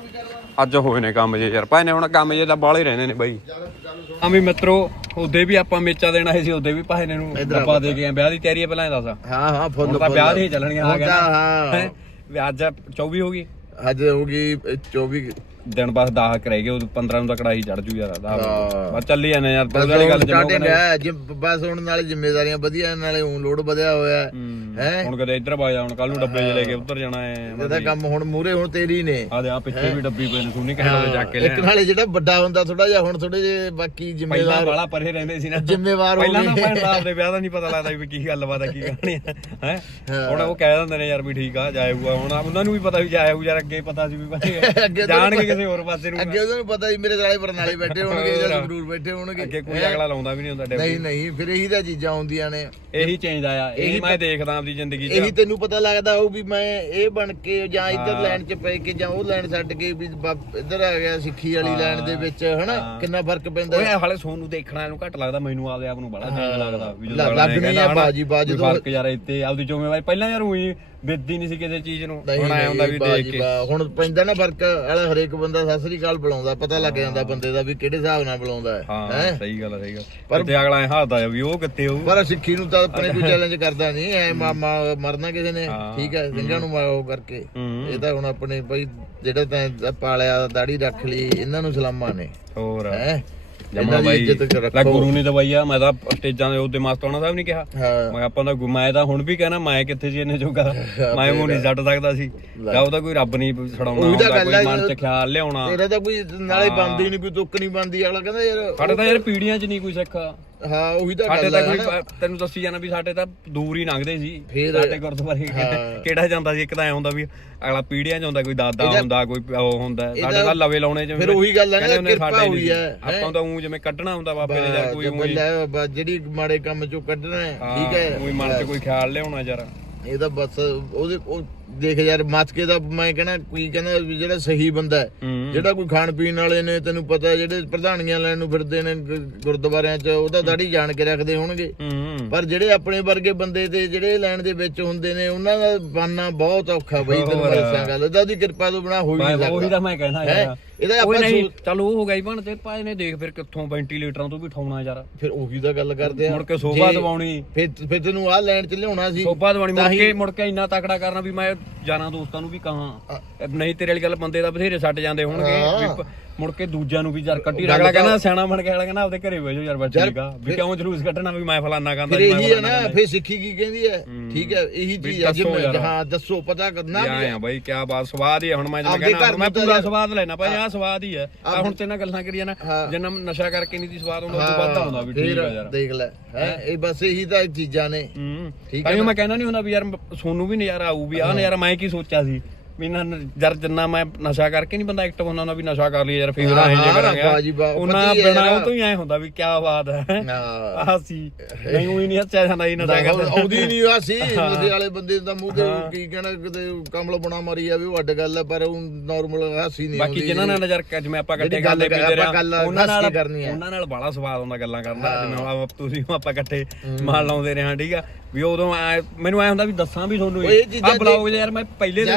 Speaker 1: ਅੱਜ ਹੋਏ ਨੇ ਕੰਮ ਜੇ ਯਾਰ ਭਾਈ ਨੇ ਹੁਣ ਕੰਮ ਜੇ ਤਾਂ ਬਾਹਲੇ ਰਹਿੰਦੇ ਨੇ ਬਾਈ ਆ ਵੀ ਮਿੱਤਰੋ ਉਹਦੇ ਵੀ ਆਪਾਂ ਮੇਚਾ ਦੇਣਾ ਸੀ ਉਹਦੇ ਵੀ ਭਾਈ ਨੇ ਨੂੰ ਡੱਬਾ ਦੇ ਕੇ ਵਿਆਹ ਦੀ ਤਿਆਰੀ ਪਹਿਲਾਂ ਦੱਸ
Speaker 3: ਹਾਂ ਹਾਂ ਫੁੱਲ
Speaker 1: ਤਾਂ ਵਿਆਹ ਦੇ ਚੱਲਣਗੇ ਆ ਗਿਆ
Speaker 3: ਹਾਂ
Speaker 1: ਵੀ ਅੱਜ ਚੌਵੀ ਹੋ ਗਈ
Speaker 3: ਅੱਜ ਹੋ ਗਈ ਚੌਵੀ
Speaker 1: ਦਿਨ ਬਸ ਦਸ ਕਰਾਈ ਗਏ ਉਹ ਪੰਦਰਾਂ ਨੂੰ ਤਾਂ ਕੜਾਈ ਚੜ ਜੂ ਯਾਰ
Speaker 3: ਹਾਂ।
Speaker 1: ਬਸ ਚੱਲੀ ਜਾਂਦੇ ਯਾਰ ਪਹਿਲਾਂ ਵਾਲੀ ਗੱਲ
Speaker 3: ਸਟਾਰਟਿੰਗ ਹੈ ਜਿ- ਬਸ ਹੁਣ ਨਾਲੇ ਜ਼ਿੰਮੇਵਾਰੀਆਂ ਵਧੀਆ ਨਾਲੇ ਹੁਣ ਲੋਡ ਵਧਿਆ ਹੋਇਆ ਹੈ
Speaker 1: ਹੁਣ ਕਦੇ ਇੱਧਰ ਵਗ ਜਾ ਹੁਣ ਕੱਲ ਨੂੰ ਡੱਬੇ ਚ ਲੈ ਕੇ ਉੱਧਰ ਜਾਣਾ ਹੈ
Speaker 3: ਇਹਦਾ ਕੰਮ ਹੁਣ ਮੂਰੇ ਹੁਣ ਤੇਰੀ ਨੇ
Speaker 1: ਆ ਦੇ ਆ ਪਿੱਛੇ ਵੀ ਡੱਬੀ ਪਏ ਨੇ ਸੁਣੀ ਕਹਿਣਾ ਤੇ ਚੱਕ ਕੇ
Speaker 3: ਇੱਕ
Speaker 1: ਲੈ
Speaker 3: ਨਾਲੇ ਜਿਹੜਾ ਵੱਡਾ ਹੁੰਦਾ ਥੋੜਾ ਜਿਹਾ ਹੁਣ ਥੋੜੇ ਜੇ ਬਾਕੀ
Speaker 1: ਪਹਿਲਾਂ
Speaker 3: ਜ਼ਿੰਮੇਵਾਰ
Speaker 1: ਬਾਲਾ ਪਰੇ ਰਹਿੰਦੇ ਸੀ ਨਾ
Speaker 3: ਜ਼ਿੰਮੇਵਾਰ ਹੋ
Speaker 1: ਪਹਿਲਾਂ ਤਾਂ
Speaker 3: ਗਏ
Speaker 1: ਭੈਣ ਸਾਹਿਬ ਦੇ ਵਿਆਹ ਦਾ ਨਹੀਂ ਪਤਾ ਲੱਗਦਾ ਵੀ ਕੀ ਗੱਲਬਾਤ ਹੈ ਕੀ ਕਹਾਣੀ ਹੈ ਹੈ ਹੁਣ ਉਹ ਕਹਿ ਦਿੰਦੇ ਨੇ ਯਾਰ ਵੀ ਠੀਕ ਆ ਜਾਏਗਾ ਹੁਣ ਉਹਨਾਂ ਨੂੰ ਵੀ ਪਤਾ ਵੀ ਜਾਏਗਾ ਯਾਰ ਅੱਗੇ ਪਤਾ ਸੀ ਵੀ
Speaker 3: ਅੱਗੇ
Speaker 1: ਜਾਣਗੇ ਕਿਸੇ ਹੋਰ ਪਾਸੇ ਨੂੰ
Speaker 3: ਅੱਗੇ ਉਹਨਾਂ ਨੂੰ ਪਤਾ ਸੀ ਮੇਰੇ ਸਾਲੇ ਬਰਨਾਲੇ ਬੈਠੇ ਹੋਣਗੇ ਜਾਂ ਸੰਗਰੂਰ ਬੈਠੇ ਹੋਣਗੇ
Speaker 1: ਅੱਗੇ ਕੋਈ ਅਗਲਾ ਲਾਉਂਦਾ ਵੀ ਨਹੀਂ ਹੁੰਦਾ
Speaker 3: ਨਹੀਂ ਨਹੀਂ ਫਿਰ ਇਹੀ ਤਾਂ ਚੀਜ਼ਾਂ ਹੁੰਦੀਆਂ ਨੇ
Speaker 1: ਇਹੀ ਚੇਂਜ ਆਇਆ ਇਹੀ ਮੈਂ ਦੇਖਦਾ ਆਪਣੀ ਜ਼ਿੰਦਗੀ 'ਚ
Speaker 3: ਇਹੀ ਤੈਨੂੰ ਪਤਾ ਲੱਗਦਾ ਹੋਊ ਵੀ ਮੈਂ ਇਹ ਬਣ ਕੇ ਜਾਂ ਇੱਧਰ ਲਾਈਨ 'ਚ ਪੈ ਕੇ ਜਾਂ ਉਹ ਲਾਈਨ ਛੱਡ ਕੇ ਵੀ ਬਾਪ- ਇੱਧਰ ਆ ਗਿਆ ਸਿੱਖੀ ਵਾਲੀ ਲਾਈਨ ਦੇ ਵਿੱਚ ਹਨਾ ਕਿੰਨਾ ਫਰਕ ਪੈਂਦਾ
Speaker 1: ਓਏ ਹਾਲੇ ਸੋਨੂੰ ਦੇਖਣਾ ਇਹਨੂੰ ਘੱਟ ਲੱਗਦਾ ਮੈਨੂੰ ਆਪਦੇ ਆਪ ਨੂੰ ਬੜਾ ਚੰਗਾ ਲੱਗਦਾ ਵੀ ਜਦੋਂ
Speaker 3: ਲੱਗਣੀ
Speaker 1: ਅਗਲਾ
Speaker 3: ਆ
Speaker 1: ਕਹਿੰਦਾ
Speaker 3: ਬਾਜੀ ਬਾਜੀ
Speaker 1: ਵੀ ਫਰਕ ਯਾਰ ਇੱਥੇ ਆਪਦੀ ਜ਼ਿੰਮੇਵਾਰੀ ਪਹਿਲਾਂ ਯਾਰ ਉਹੀ ਵਿੱਦੀ ਨਹੀਂ ਸੀ ਕਿਸੇ ਚੀਜ਼ ਨੂੰ ਹੁਣ ਆਇਆ ਹੁੰਦਾ ਵੀ ਦੇਖ ਕੇ
Speaker 3: ਹੁਣ ਪੈਂਦਾ ਨਾ ਫਰਕ ਵਾਲਾ ਹਰੇਕ ਬੰਦਾ ਸਤਿ ਸ੍ਰੀ ਅਕਾਲ ਬੁਲਾਉਂਦਾ ਪਤਾ ਲੱਗ ਜਾਂਦਾ ਬੰਦੇ ਦਾ ਵੀ ਕਿਹੜੇ ਹਿਸਾਬ ਨਾਲ ਬੁਲਾਉਂਦਾ ਹੈ
Speaker 1: ਹਾਂ ਸਹੀ ਗੱਲ ਹੈ ਸਹੀ ਗੱਲ ਪਰ ਤੇ ਅਗਲਾ ਐ ਹੱਸਦਾ ਆ ਵੀ ਉਹ ਕਿੱਥੇ ਹੋਊ
Speaker 3: ਪਰ ਸਿੱਖੀ ਨੂੰ ਤਾਂ ਆਪਣੇ ਕੋਈ ਚੈਲੰਜ ਕਰਦਾ ਨਹੀਂ ਐ ਮਰਨਾ ਕਿਸੇ ਨੇ ਠੀਕ ਹੈ ਸਿੰਘਾਂ ਨੂੰ ਉਹ ਕਰਕੇ ਇਹ ਤਾਂ ਹੁਣ ਆਪਣੇ ਭਾਈ ਜਿਹੜਾ ਤੈਂ ਪਾਲਿਆ ਦਾੜੀ ਰੱਖ ਲਈ ਇਹਨਾਂ ਨੂੰ ਸਲਾਮਾਂ ਨੇ
Speaker 1: ਹੋਰ
Speaker 3: ਹੈ
Speaker 1: ਜਮਾ ਬਾਈ ਲੈ ਗੁਰੂ ਨੇ ਦਵਾਈਆ ਮੈਂ ਤਾਂ ਸਟੇਜਾਂ ਦੇ ਉੱਤੇ ਮਸਤਾਨਾ ਸਾਹਿਬ ਨਹੀਂ ਕਿਹਾ ਮੈਂ ਆਪਾਂ ਦਾ ਮੈਂ ਤਾਂ ਹੁਣ ਵੀ ਕਹਿਣਾ ਮੈਂ ਕਿੱਥੇ ਸੀ ਇਹਨੇ ਜੋਗਾ ਮੈਂ ਉਹ ਨਹੀਂ ਛੱਡ ਸਕਦਾ ਸੀ ਜਾਂ ਉਹਦਾ ਕੋਈ ਰੱਬ ਨਹੀਂ ਛਡਾਉਣਾ ਹੁੰਦਾ ਕੋਈ ਮਨ ਚ ਖਿਆਲ ਲਿਆਉਣਾ
Speaker 3: ਤੇਰਾ ਤਾਂ ਕੋਈ ਨਾਲੇ ਬੰਦੀ ਨਹੀਂ ਕੋਈ ਤੁੱਕ ਨਹੀਂ ਬੰਦੀ ਅਗਲਾ ਕਹਿੰਦਾ ਯਾਰ
Speaker 1: ਸਾਡੇ ਤਾਂ ਯਾਰ ਪੀੜੀਆਂ ਚ ਨਹੀਂ ਕੋਈ ਸਿੱਖ
Speaker 3: ਹਾਂ ਉਹੀ ਤਾਂ
Speaker 1: ਸਾਡੇ
Speaker 3: ਗੱਲ
Speaker 1: ਤਾਂ
Speaker 3: ਹੈ
Speaker 1: ਕੋਈ ਤੈਨੂੰ ਦੱਸੀ ਜਾਣਾ ਵੀ ਸਾਡੇ ਤਾਂ ਦੂਰ ਹੀ ਲੰਘਦੇ ਸੀ
Speaker 3: ਫਿਰ-
Speaker 1: ਸਾਡੇ ਗੁਰਦੁਆਰੇ ਕਿਹੜਾ ਜਾਂਦਾ ਸੀ ਇੱਕ ਤਾਂ ਐ ਹੁੰਦਾ ਵੀ ਅਗਲਾ ਪੀੜੀਆਂ ਚ ਹੁੰਦਾ ਕੋਈ ਦਾਦਾ ਹੁੰਦਾ ਕੋਈ ਉਹ ਹੁੰਦਾ ਸਾਡੇ ਤਾਂ ਲਵੇ ਲਾਉਣੇ ਚ
Speaker 3: ਫਿਰ ਉਹੀ ਗੱਲ ਹੈ ਨਾ
Speaker 1: ਕਹਿੰਦੇ
Speaker 3: ਕਿਰਪਾ
Speaker 1: ਸਾਡੇ
Speaker 3: ਹੋਈ ਹੈ
Speaker 1: ਆਪਾਂ ਤਾਂ ਉਹ ਜਿਵੇਂ ਕੱਢਣਾ ਹੁੰਦਾ ਬਾਬੇ ਨੇ ਜਾਂ ਕੋਈ ਊਂ ਹੀ-
Speaker 3: ਲੈ ਜਿਹੜੀ ਮਾੜੇ ਕੰਮ ਚੋਂ ਕੱਢਣਾ ਹੈ ਠੀਕ ਹੈ
Speaker 1: ਕੋਈ ਮਨ ਚ ਕੋਈ ਖਿਆਲ ਲਿਆਉਣਾ ਯਾਰ
Speaker 3: ਇਹ ਤਾਂ ਬਸ ਉਹਦੇ ਉਹ ਦੇਖ ਯਾਰ ਮੱਚਕੇ ਦਾ ਮੈਂ ਕਹਿੰਦਾ ਕੋਈ ਕਹਿੰਦਾ ਵੀ ਜਿਹੜਾ ਸਹੀ ਬੰਦਾ ਹੈ ਜਿਹੜਾ ਕੋਈ ਖਾਣ ਪੀਣ ਵਾਲੇ ਨੇ ਤੈਨੂੰ ਪਤਾ ਜਿਹੜੇ ਪ੍ਰਧਾਨੀਆਂ ਲੈਣ ਨੂੰ ਫਿਰਦੇ ਨੇ ਗੁ- ਗੁਰਦੁਆਰਿਆਂ 'ਚ ਉਹਦਾ ਦਾੜੀ ਜਾਣ ਕੇ ਰੱਖਦੇ ਹੋਣਗੇ ਪਰ ਜਿਹੜੇ ਆਪਣੇ ਵਰਗੇ ਬੰਦੇ ਤੇ ਜਿਹੜੇ ਲੈਣ ਦੇ ਵਿੱਚ ਹੁੰਦੇ ਨੇ ਉਹਨਾਂ ਦਾ ਬਾਨਾ ਬਹੁਤ ਔਖਾ ਬਈ ਤੈਨੂੰ ਮੈਂ ਦੱਸਾਂ ਗੱਲ ਉਹਦਾ ਦੀ ਕਿਰਪਾ ਤੋਂ ਬਿਨਾ ਹੋ ਹੀ ਨਹੀਂ ਸਕਦਾ
Speaker 1: ਉਹੀ ਤਾਂ ਮੈਂ ਕਹਿਣਾ ਯਾਰ
Speaker 3: ਇਹਦਾ
Speaker 1: ਉਹ
Speaker 3: ਆਪਾਂ
Speaker 1: ਨਹੀਂ ਚਲ ਉਹ ਹੋ ਗਿਆ ਬਣ ਤੇ ਭਾਈ ਨੇ ਦੇਖ ਫਿਰ ਕਿੱਥੋਂ ਵੈਂਟੀਲੇਟਰਾਂ ਤੋਂ ਵੀ ਠਾਉਣਾ ਯਾਰ
Speaker 3: ਫਿਰ ਉਹੀ ਤਾਂ ਗੱਲ ਕਰਦੇ ਆ
Speaker 1: ਮੁੜ ਕੇ ਸੋਭਾ ਦਵਾਉਣੀ
Speaker 3: ਫਿਰ ਫਿਰ ਤੈਨੂੰ ਆਹ ਲੈਣ 'ਚ ਲਿਆਉਣਾ ਸੀ
Speaker 1: ਸੋਭਾ ਦਵਾਉਣੀ ਮੁੜ ਕੇ ਮੁੜ ਕੇ ਇੰਨਾ ਤਕੜਾ ਕਰਨਾ ਵੀ ਮੈਂ ਜਾਣਾ ਦੋਸਤਾਂ ਨੂੰ ਵੀ ਕਹਾਂ ਨਹੀਂ ਤੇਰੇ ਵਾਲੀ ਗੱਲ ਬੰਦੇ ਦਾ ਬਥੇਰੇ ਛੱਡ ਜਾਂਦੇ ਹੋਣਗੇ ਮੁੜ ਕੇ ਦੂਜਿਆਂ ਨੂੰ ਵੀ ਯਾਰ ਕੱਢੀ ਅਗਲਾ ਕਹਿੰਦਾ ਸਿਆਣਾ ਬਣ ਕੇ ਅਗਲਾ ਕਹਿੰਦਾ ਆਪਦੇ ਘਰੇ ਬਹਿ ਜਾਓ ਯਾਰ ਬੱਚੇ ਠੀਕ ਆ ਵੀ ਕਿਉਂ ਜਲੂਸ ਕੱਢਣਾ ਵੀ ਮੈਂ ਫਲਾਨਾ ਕਹਿੰਦਾ
Speaker 3: ਫਿਰ ਇਹੀ ਹੈ ਨਾ ਫਿਰ ਸਿੱਖੀ ਕੀ ਕਹਿੰਦੀ ਹੈ ਠੀਕ ਹੈ ਇਹੀ ਚੀਜ਼ ਹੈ ਜਿਵੇਂ ਹਾਂ ਦੱਸੋ ਪਤਾ ਕਰਨਾ
Speaker 1: ਵੀ ਆ ਬਾਈ ਕੀ ਬਾਤ ਸਵਾਦ ਹੀ ਹੈ ਹੁਣ ਮੈਂ ਜਿਵੇਂ ਕਹਿੰਦਾ ਮੈਂ ਪੂਰਾ ਸਵਾਦ ਲੈਣਾ ਭਾਈ ਆ ਸਵਾਦ ਹੀ ਹੈ ਆ ਹੁਣ ਤੇ ਨਾਲ ਗੱਲਾਂ ਕਰੀਏ ਨਾ ਜਿੰਨਾ ਨਸ਼ਾ ਕਰਕੇ ਨਹੀਂ ਦੀ ਸਵਾਦ ਹੁੰਦਾ ਉਹ ਤੋਂ ਵੱਧ ਆਉਂਦਾ ਵੀ ਠੀਕ ਆ ਯਾਰ
Speaker 3: ਦੇਖ ਲੈ ਹੈ ਇਹ ਬਸ ਇਹੀ ਤਾਂ ਚੀਜ਼ਾਂ ਨੇ
Speaker 1: ਠੀਕ ਹੈ ਮੈਂ ਕਹਿੰਦਾ ਨਹੀਂ ਹੁੰਦਾ ਵੀ ਯਾਰ ਸੋਨੂੰ ਵੀ ਨਜ਼ਾਰਾ ਆਊ ਵੀ ਆ ਨਜ਼ਾਰਾ ਮੈਂ ਕੀ ਸੋਚਿਆ ਸੀ ਵੀ ਨਾ ਜਰ ਜਿੰਨਾ ਮੈਂ ਨਸ਼ਾ ਕਰਕੇ ਨਹੀਂ ਬੰਦਾ ਐਕਟਿਵ ਹੁੰਦਾ ਵੀ ਨਸ਼ਾ ਕਰ ਲਈ ਯਾਰ ਫੇਰ ਐਂ ਜੇ ਕਰਾਂਗੇ ਉਹਨਾਂ ਬਿਨਾ ਉਹ ਤੋਂ ਹੀ ਐ ਹੁੰਦਾ ਵੀ ਕੀ ਬਾਤ ਹੈ ਆਹ ਸੀ ਨਹੀਂ ਉਹੀ ਨਹੀਂ ਹੱਸਿਆ ਜਾਂਦਾ ਇਹ ਨਸ਼ਾ ਕਰਦੇ
Speaker 3: ਆਉਂਦੀ ਨਹੀਂ ਆ ਸੀ ਨਸ਼ੇ ਵਾਲੇ ਬੰਦੇ ਦਾ ਮੂੰਹ ਤੇ ਕੀ ਕਹਿਣਾ ਕਿਤੇ ਕਮਲ ਬਣਾ ਮਾਰੀ ਜਾਵੇ ਉਹ ਅੱਡ ਗੱਲ ਹੈ ਪਰ ਉਹ ਨਾਰਮਲ ਹਾਸੀ ਨਹੀਂ
Speaker 1: ਬਾਕੀ ਜਿਨ੍ਹਾਂ ਨਾਲ ਨਜ਼ਰ ਜਿਵੇਂ ਆਪਾਂ ਇਕੱਠੇ ਕਰਦੇ ਪੀਂਦੇ ਰਹੇ ਉਹਨਾਂ ਨਾਲ ਉਹਨਾਂ ਨਾਲ ਬੜਾ ਸਵਾਦ ਆਉਂਦਾ ਗੱਲਾਂ ਕਰਨ ਦਾ ਜਿਵੇਂ ਤੁਸੀਂ ਆਪਾਂ ਇਕੱਠੇ ਮਾਲ ਲਾਉਂਦੇ ਰਹੇ ਹਾਂ ਠੀਕ ਆ ਵੀ ਉਦੋਂ ਮੈਨੂੰ ਐ ਹੁੰਦਾ ਵੀ ਦੱਸਾਂ ਵੀ ਤੁਹਾਨੂੰ ਆ ਬਲੌਗ ਯਾਰ ਮੈਂ ਪਹਿਲੇ ਦਿਨ ਵੀ ਆਪਣੇ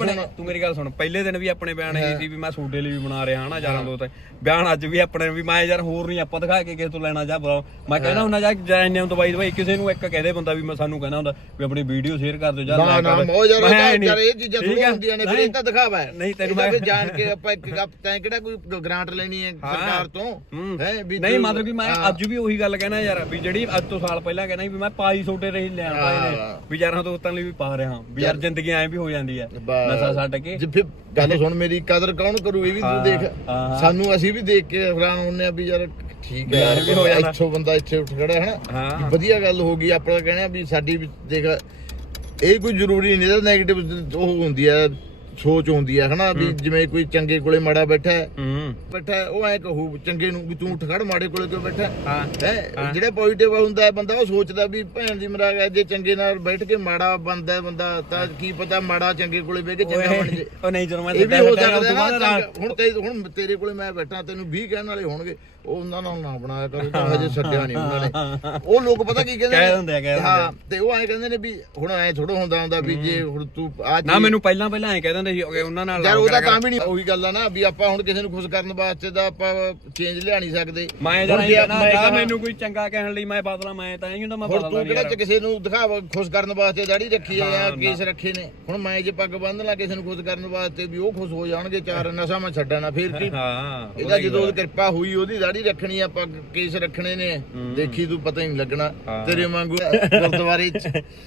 Speaker 1: ਆਪਣੇ ਤੂੰ ਮੇਰੀ ਗੱਲ ਸੁਣ ਪਹਿਲੇ ਦਿਨ ਵੀ ਆਪਣੇ ਬਿਆਨ ਇਹ ਸੀ ਵੀ ਮੈਂ ਸੋਡੇ ਲਈ ਵੀ ਬਣਾ ਰਿਹਾ ਹਨਾ ਯਾਰਾਂ ਦੋਸਤ ਬਿਆਨ ਅੱਜ ਵੀ ਆਪਣੇ ਵੀ ਮੈਂ ਯਾਰ ਹੋਰ ਨਹੀਂ ਆਪਾਂ ਦਿਖਾ ਕੇ ਕਿਸੇ ਤੋਂ ਲੈਣਾ ਜਾ ਮੈਂ ਕਹਿੰਦਾ ਹੁੰਦਾ ਜਾ ਜੈਨੇ ਦਵਾਈ ਦਵਾਈ ਕਿਸੇ ਨੂੰ ਇੱਕ ਕਹਦੇ ਬੰਦਾ ਵੀ ਮੈਂ ਸਾਨੂੰ ਕਹਿੰਦਾ ਹੁੰਦਾ ਵੀ ਆਪਣੀ ਵੀਡੀਓ ਸ਼ੇਅਰ ਕਰ ਦਿਓ ਯਾਰ
Speaker 3: ਨਾ ਨਾ ਮੋ ਯਾਰ ਯਾਰ ਇਹ ਚੀਜ਼ਾਂ ਥੋੜੀ ਹੁੰਦੀਆਂ ਨੇ ਫਿਰ ਇਹ ਤਾਂ ਦਿਖਾਵਾ ਹੈ
Speaker 1: ਨਹੀਂ ਤੈਨੂੰ
Speaker 3: ਮੈਂ ਜਾਣ ਕੇ ਆਪਾਂ ਇੱਕ ਤੈਂ ਕਿਹੜਾ ਕੋਈ ਗ੍ਰਾਂਟ ਲੈਣੀ ਹੈ ਸਰਕਾਰ ਤੋਂ ਹੈ ਵੀ
Speaker 1: ਨਹੀਂ ਮਤਲਬ ਕਿ ਮੈਂ ਅੱਜ ਵੀ ਉਹੀ ਗੱਲ ਕਹਿਣਾ ਯਾਰ ਵੀ ਜਿਹੜੀ ਅੱਜ ਤੋਂ ਸਾਲ ਪਹਿਲਾਂ ਕਹਿਣਾ ਵੀ ਮੈਂ ਪਾਈ ਸੋਡੇ ਰਹੀ ਲੈਣ ਪਾਏ ਨੇ ਵੀ ਯਾਰਾਂ ਦੋਸਤਾਂ ਲਈ ਵੀ ਪਾ ਰਿਹਾ ਵੀ ਯਾਰ ਜ਼ਿੰਦਗੀ ਐਂ ਵੀ ਹੋ ਜਾਂਦੀ ਹੈ ਨਸ਼ਾ ਛੱਡ ਕੇ
Speaker 3: ਫਿਰ ਗੱਲ ਸੁਣ ਮੇਰੀ ਕਦਰ ਕੌਣ ਕਰੂ ਇਹ ਵੀ ਤੂੰ ਦੇਖ ਸਾਨੂੰ ਅਸੀਂ ਵੀ ਦੇਖ ਕੇ ਹੈਰਾਨ ਹੁੰਨੇ ਆ ਵੀ ਯਾਰ ਠੀਕ ਹੈ ਯਾਰ ਇੱਥੋਂ ਬੰਦਾ ਇੱਥੇ ਉੱਠ ਖੜਾ ਹੈ ਨਾ ਵਧੀਆ ਗੱਲ ਹੋ ਗਈ ਆਪਣਾ ਕਹਿਣਾ ਵੀ ਸਾਡੀ ਵੀ ਦੇਖ ਇਹ ਕੋਈ ਜ਼ਰੂਰੀ ਨਹੀਂ ਇਹਦਾ ਨੈਗੇਟਿਵ ਉਹ ਹੁੰਦੀ ਹੈ ਸੋਚ ਹੁੰਦੀ ਹੈ ਹਨਾ ਵੀ ਜਿਵੇਂ ਕੋਈ ਚੰਗੇ ਕੋਲੇ ਮਾੜਾ ਬੈਠਾ ਹੈ ਬੈਠਾ ਉਹ ਐ ਕਹੂ ਚੰਗੇ ਨੂੰ ਵੀ ਤੂੰ ਉੱਠ ਖੜ ਮਾੜੇ ਕੋਲੇ ਕਿਉਂ ਬੈਠਾ ਹੈ ਜਿਹੜਾ ਪੋਜ਼ਿਟਿਵ ਹੁੰਦਾ ਹੈ ਬੰਦਾ ਉਹ ਸੋਚਦਾ ਵੀ ਭੈਣ ਦੀ ਮਰਾਗ ਜੇ ਚੰਗੇ ਨਾਲ ਬੈਠ ਕੇ ਮਾੜਾ ਬਣਦਾ ਬੰਦਾ ਤਾਂ ਕੀ ਪਤਾ ਮਾੜਾ ਚੰਗੇ ਕੋਲੇ ਬਹਿ ਕੇ ਚੰਗਾ ਬਣ ਜੇ
Speaker 1: ਉਹ ਨਹੀਂ ਜਦੋਂ ਮੈਂ
Speaker 3: ਇਹ ਵੀ ਹੋ ਸਕਦਾ ਨਾ ਹੁਣ ਤੇ ਹੁਣ ਤੇਰੇ ਕੋਲੇ ਮੈਂ ਬੈਠਾ ਤੈਨੂੰ ਵੀਹ ਕਹਿਣ ਵਾਲੇ ਹੋਣਗੇ ਉਹ ਉਹਨਾਂ ਨਾਲ ਨਾ ਬਣਾਇਆ ਕਰੋ ਤਾਂ ਹਜੇ ਛੱਡਿਆ ਨਹੀਂ ਉਹਨਾਂ ਨੇ ਉਹ ਲੋਕ ਪਤਾ ਕੀ ਕਹਿੰਦੇ ਨੇ ਹਾਂ ਤੇ ਉਹ ਐਂ ਕਹਿੰਦੇ ਨੇ ਵੀ ਹੁਣ ਐਂ ਥੋੜਾ ਹੁੰਦਾ ਹੁੰਦਾ ਵੀ ਜੇ ਹੁਣ ਤੂੰ ਆ
Speaker 1: ਨਾ ਮੈਨੂੰ ਪਹਿਲਾਂ ਪਹਿਲਾਂ ਐਂ ਕਹਿ ਦਿੰਦੇ ਸੀ ਉਹਨਾਂ ਨਾਲ
Speaker 3: ਯਾਰ ਉਹਦਾ ਕੰਮ ਹੀ ਨਹੀਂ ਉਹੀ ਗੱਲ ਆ ਨਾ ਵੀ ਆਪਾਂ ਹੁਣ ਕਿਸੇ ਨੂੰ ਖੁਸ਼ ਕਰਨ ਵਾਸਤੇ ਤਾਂ ਆਪਾਂ ਚੇਂਜ ਲਿਆ ਨਹੀਂ ਸਕਦੇ
Speaker 1: ਮੈਂ ਜਰਾ ਮੈਨੂੰ ਕੋਈ ਚੰਗਾ ਕਹਿਣ ਲਈ ਮੈਂ ਬਦਲਾ ਮੈਂ ਤਾਂ ਹੀ ਹੁੰਦਾ ਮੈਂ ਬਦਲਦਾ
Speaker 3: ਤੂੰ ਕਿਹੜਾ ਕਿਸੇ ਨੂੰ ਦਿਖਾਵਾ ਖੁਸ਼ ਕਰਨ ਵਾਸਤੇ ਦਾੜੀ ਰੱਖੀ ਆ ਜਾਂ ਕੇਸ ਰੱਖੇ ਨੇ ਹੁਣ ਮੈਂ ਜੇ ਪੱਗ ਬੰਨ ਲਾ ਕਿਸੇ ਨੂੰ ਖੁਸ਼ ਕਰਨ ਵਾਸਤੇ ਵੀ ਉਹ ਖੁਸ਼ ਹੋ ਜਾਣਗੇ ਚਾਰ ਨਸ਼ਾ ਮੈਂ ਛੱਡਣਾ ਫੇਰ ਕੀ ਇਹਦਾ ਜਦੋਂ ਕਿਰਪਾ ਹੋਈ ਉਹਦੀ ਦਾੜੀ ਰੱਖਣੀ ਆ ਪੱਗ ਕੇਸ ਰੱਖਣੇ ਨੇ ਦੇਖੀ ਤੂੰ ਪਤਾ ਹੀ ਨਹੀਂ ਲੱਗਣਾ ਤੇਰੇ ਵਾਂਗੂ ਗੁਰਦੁਆਰੇ ਚ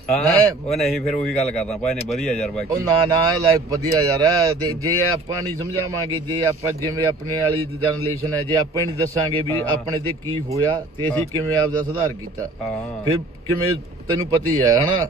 Speaker 1: ਉਹ ਨਹੀਂ ਫਿਰ ਉਹੀ ਗੱਲ ਕਰਦਾ ਭਾਈ ਨੇ ਵਧੀਆ ਯਾਰ ਬਾਕੀ
Speaker 3: ਉਹ ਨਾ ਨਾ ਲਾਈਫ ਵਧੀਆ ਯਾਰ ਜੇ ਆਪਾਂ ਨਹੀਂ ਸਮਝਾਵਾਂਗੇ ਜੇ ਆਪਾਂ ਜਿਵੇਂ ਆਪਣੇ ਵਾਲੀ ਜਨਰੇਸ਼ਨ ਹੈ ਜੇ ਆਪਾਂ ਹੀ ਨਹੀਂ ਦੱਸਾਂਗੇ ਵੀ ਆਪਣੇ ਤੇ ਕੀ ਹੋਇਆ ਤੇ ਅਸੀਂ ਕਿਵੇਂ ਆਪਦਾ ਸੁਧਾਰ ਕੀਤਾ ਫਿਰ ਕਿਵੇਂ ਤੈਨੂੰ ਪਤਾ ਹੀ ਹੈ ਹਨਾ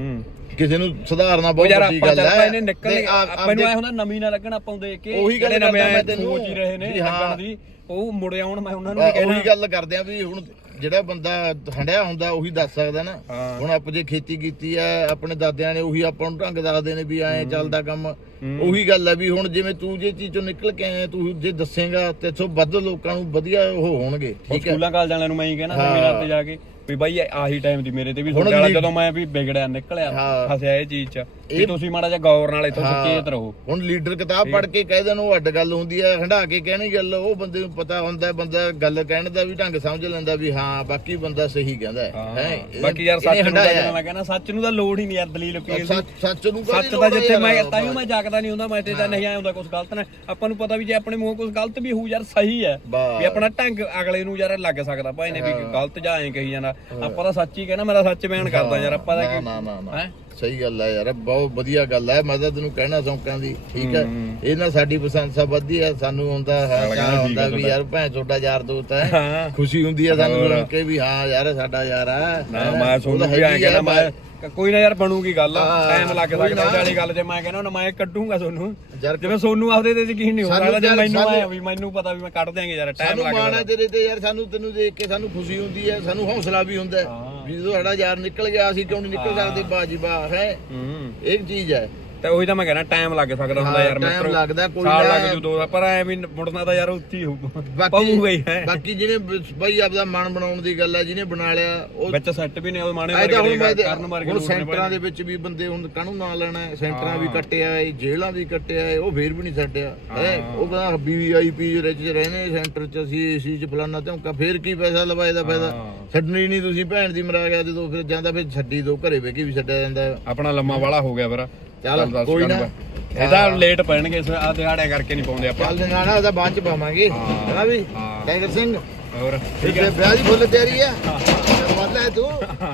Speaker 3: ਕਿਸੇ ਨੂੰ ਸੁਧਾਰਨਾ ਬਹੁਤ ਵੱਡੀ ਗੱਲ ਹੈ
Speaker 1: ਇਹਨੇ ਨਿਕਲ ਆਪਾਂ ਨੂੰ ਐ ਹੁੰਦਾ ਨਵੀਂ ਨਾ ਲੱਗਣ ਆਪਾਂ ਦੇਖ ਕੇ
Speaker 3: ਉਹੀ ਗੱਲ
Speaker 1: ਨਵੇਂ ਆਏ ਸੋਚ ਹੀ ਰਹੇ ਨੇ ਲੱਗਣ ਦੀ ਉਹ ਮੁੜੇ ਆਉਣ ਮੈਂ ਉਹਨਾਂ ਨੂੰ ਵੀ ਕਹਿਣਾ
Speaker 3: ਉਹੀ ਗੱਲ ਕਰਦੇ ਆ ਵੀ ਹੁਣ ਜਿਹੜਾ ਬੰਦਾ ਹੰਡਿਆ ਹੁੰਦਾ ਉਹੀ ਦੱਸ ਸਕਦਾ ਨਾ ਹੁਣ ਆਪਾਂ ਜੇ ਖੇਤੀ ਕੀਤੀ ਐ ਆਪਣੇ ਦਾਦਿਆਂ ਨੇ ਉਹੀ ਆਪਾਂ ਨੂੰ ਢੰਗ ਦੱਸਦੇ ਨੇ ਵੀ ਐਂ ਚੱਲਦਾ ਕੰਮ ਉਹੀ ਗੱਲ ਹੈ ਵੀ ਹੁਣ ਜਿਵੇਂ ਤੂੰ ਜੇ ਚੀਜ਼ ਚੋਂ ਨਿਕਲ ਕੇ ਆਇਆ ਤੂੰ ਜੇ ਦੱਸੇਗਾ ਤੇ ਇਥੋਂ ਵੱਧ ਲੋਕਾਂ ਨੂੰ ਵਧੀਆ ਉਹ ਹੋਣਗੇ ਠੀਕ ਹੈ
Speaker 1: ਸਕੂਲਾਂ ਕਾਲਜਾਂ ਵਾਲਿਆਂ ਨੂੰ ਮੈਂ ਹੀ ਕਹਿਣਾ ਸੈਮੀਨਾਰ ਤੇ ਜਾ ਕੇ ਵੀ ਬਾਈ ਆਹੀ ਟਾਈਮ ਦੀ ਮੇਰੇ ਤੇ ਵੀ ਹੁਣ ਜਦੋਂ ਮੈਂ ਵੀ ਵਿਗੜਿਆ ਨਿਕਲਿਆ ਫਸਿਆ ਇਹ ਚੀਜ਼ ਚ ਵੀ ਤੁਸੀਂ ਮਾੜਾ ਜਿਹਾ ਗੌਰ ਨਾਲ ਇਥੋਂ ਸੁਚੇਤ ਰਹੋ
Speaker 3: ਹੁਣ ਲੀਡਰ ਕਿਤਾਬ ਪੜ੍ਹ ਕੇ ਕਹਿ ਦੇਣ ਉਹ ਅੱਡ ਗੱਲ ਹੁੰਦੀ ਹੈ ਹੰਡਾ ਕੇ ਕਹਿਣੀ ਗੱਲ ਉਹ ਬੰਦੇ ਨੂੰ ਪਤਾ ਹੁੰਦਾ ਬੰਦਾ ਗੱਲ ਕਹਿਣ ਦਾ ਵੀ ਢੰਗ ਸਮਝ ਲੈਂਦਾ ਵੀ ਹਾਂ ਬਾਕੀ ਬੰਦਾ ਸਹੀ ਕਹਿੰਦਾ ਹੈ
Speaker 1: ਬਾਕੀ ਯਾਰ ਸੱਚ ਨੂੰ ਤਾਂ ਮੈਂ ਕਹਿੰਦਾ ਸੱਚ ਨੂੰ ਤਾਂ ਲੋੜ ਹੀ ਨਹੀਂ ਯਾਰ ਦਲੀਲ ਪੀਣ ਦੀ
Speaker 3: ਸੱਚ ਨੂੰ
Speaker 1: ਸੱਚ ਦਾ ਜਿੱਥੇ ਮੈਂ ਤਾਂ ਹੀ ਮੈਂ ਜਾਗਦਾ ਨਹੀਂ ਹੁੰਦਾ ਮੈਂ ਤੇ ਤਾਂ ਨਹੀਂ ਆਇਆ ਹੁੰਦਾ ਕੁਝ ਗਲਤ ਨਾ ਆਪਾਂ ਨੂੰ ਪਤਾ ਵੀ ਜੇ ਆਪਣੇ ਮੂੰਹ ਕੁਝ ਗਲਤ ਵੀ ਹੋਊ ਯਾਰ ਸਹੀ ਹੈ ਵੀ ਆਪਣਾ ਢੰਗ ਅਗਲੇ ਨੂੰ ਯਾਰ ਲੱਗ ਸਕਦਾ ਭਾਈ ਨੇ ਵੀ ਗਲਤ ਜਾਂ ਐਂ ਕਹੀ ਜਾਂਦਾ ਆਪਾਂ ਤਾਂ ਸੱਚ ਹੀ ਕਹਿਣਾ ਮੇਰਾ ਸੱਚ ਬਿਆਨ ਕਰਦਾ ਯਾਰ ਆਪਾਂ ਦਾ
Speaker 3: ਨਾ ਨਾ ਨਾ ਸਹੀ ਗੱਲ ਹੈ ਯਾਰ ਬਹੁਤ ਵਧੀਆ ਗੱਲ ਹੈ ਮੈਂ ਤਾਂ ਤੈਨੂੰ ਕਹਿਣਾ ਸੌਂਕਾਂ ਦੀ ਠੀਕ ਹੈ ਇਹ ਨਾਲ ਸਾਡੀ ਪ੍ਰਸ਼ੰਸਾ ਵੱਧਦੀ ਹੈ ਸਾਨੂੰ ਹੁੰਦਾ ਹੈ ਹੁੰਦਾ ਵੀ ਯਾਰ ਭੈਣ ਤੁਹਾਡਾ ਯਾਰ ਦੋਸਤ ਹੈ ਖੁਸ਼ੀ ਹੁੰਦੀ ਹੈ ਸਾਨੂੰ ਸੁਣ ਕੇ ਵੀ ਹਾਂ ਯਾਰ ਸਾਡਾ ਯਾਰ ਹੈ
Speaker 1: ਨਾ ਮੈਂ ਤੁਹਾਨੂੰ ਵੀ ਐਂ ਕਹਿਣਾ ਮੈਂ ਕੋਈ ਨਾ ਯਾਰ ਬਣੂਗੀ ਗੱਲ ਟਾਈਮ ਲੱਗ ਸਕਦਾ ਉਹਦੇ ਵਾਲੀ ਗੱਲ ਜੇ ਮੈਂ ਕਹਿੰਦਾ ਨਾ ਮੈਂ ਕੱਢੂਗਾ ਤੁਹਾਨੂੰ ਜਿਵੇਂ ਸੋਨੂੰ ਆਪਦੇ ਤੇ ਯਕੀਨ ਨਹੀਂ ਹੋ ਸਕਦਾ ਜੇ ਮੈਨੂੰ ਆਇਆ ਵੀ ਮੈਨੂੰ ਪਤਾ ਵੀ ਮੈਂ ਕੱਢ ਦਿਆਂਗੇ ਯਾਰ ਟਾਈਮ ਲੱਗਦਾ
Speaker 3: ਮਾਣਾ ਤੇਰੇ ਤੇ ਯਾਰ ਸਾਨੂੰ ਤੈਨੂੰ ਦੇਖ ਕੇ ਸਾਨੂੰ ਖੁਸ਼ੀ ਹੁੰਦੀ ਹੈ ਸਾਨੂੰ ਹੌਸਲਾ ਵੀ ਹੁੰਦਾ ਵੀ ਜਦੋਂ ਸਾਡਾ ਯਾਰ ਨਿਕਲ ਗਿਆ ਅਸੀਂ ਕਿਉਂ ਨਹੀਂ ਨਿਕਲ ਸਕਦੇ ਬਾਜੀ ਬਾ ਹੈ ਇੱਕ ਚੀਜ਼ ਹੈ
Speaker 1: ਤੇ ਉਹੀ ਤਾਂ ਮੈਂ ਕਹਿੰਦਾ ਟਾਈਮ ਲੱਗ ਸਕਦਾ ਹੁੰਦਾ ਯਾਰ
Speaker 3: ਮਿੱਤਰੋ ਲੱਗਦਾ ਕੋਈ
Speaker 1: ਸਾਲ ਲੱਗ ਜੂ ਦੋ ਪਰ ਐ ਵੀ ਮੁੜਨਾ ਤਾਂ ਯਾਰ ਉੱਥੇ ਹੀ ਹੋਊਗਾ ਪਊਗਾ ਹੀ ਹੈ
Speaker 3: ਬਾਕੀ ਜਿਹਨੇ ਬਈ ਆਪਦਾ ਮਨ ਬਣਾਉਣ ਦੀ ਗੱਲ ਹੈ ਜਿਹਨੇ ਬਣਾ ਲਿਆ ਉਹ
Speaker 1: ਵਿੱਚ ਸੈੱਟ ਵੀ ਨੇ ਉਹ ਮਾਣੇ ਵਰਗੇ ਕਰਨ ਵਰਗੇ
Speaker 3: ਹੁਣ ਸੈਂਟਰਾਂ ਦੇ ਵਿੱਚ ਵੀ ਬੰਦੇ ਹੁਣ ਕਾਹਨੂੰ ਨਾਂ ਲੈਣਾ ਸੈਂਟਰਾਂ ਵੀ ਕੱਟਿਆ ਏ ਜੇਲ੍ਹਾਂ ਵੀ ਕੱਟਿਆ ਏ ਉਹ ਫੇਰ ਵੀ ਨਹੀਂ ਛੱਡਿਆ ਹੈ ਉਹ ਕਹਿੰਦਾ ਵੀ ਆਈ ਪੀ ਵਿੱਚ ਰਹਿੰਦੇ ਸੈਂਟਰ ਚ ਅਸੀਂ ਏਸੀ ਚ ਫਲਾਨਾ ਧੌਂਕਾ ਫੇਰ ਕੀ ਪੈਸਾ ਲਵਾਏ ਦਾ ਫਾਇਦਾ ਛੱਡਣੀ ਨਹੀਂ ਤੁਸੀਂ ਭੈਣ ਦੀ ਮਰਾ ਗਿਆ ਜਦੋਂ ਫਿਰ ਜਾਂਦਾ ਫਿਰ ਛੱਡੀ ਦੋ ਘਰੇ ਵੇ ਕੇ ਵੀ ਛੱਡਿਆ ਜਾਂਦਾ
Speaker 1: ਆਪਣਾ ਲੰਮਾ ਵਾਲਾ ਹੋ ਗਿਆ ਫਿਰ
Speaker 3: ਚੱਲ ਕੋਈ ਨਾ
Speaker 1: ਇਹਦਾ ਲੇਟ ਪੈਣਗੇ ਆ ਦਿਹਾੜਿਆਂ ਕਰਕੇ ਨਹੀਂ ਪਾਉਂਦੇ ਆਪਾਂ
Speaker 3: ਚੱਲ ਨਾ ਨਾ ਉਹਦਾ ਬਾਅਦ ਚ ਪਾਵਾਂਗੇ ਹੈਨਾ ਵੀ ਟਾਈਗਰ ਸਿੰਘ
Speaker 1: ਹੋਰ
Speaker 3: ਠੀਕ ਹੈ ਵਿਆਹ ਦੀ ਫੁੱਲ ਤਿਆਰੀ ਆ ਮੰਨ ਲੈ ਤੂੰ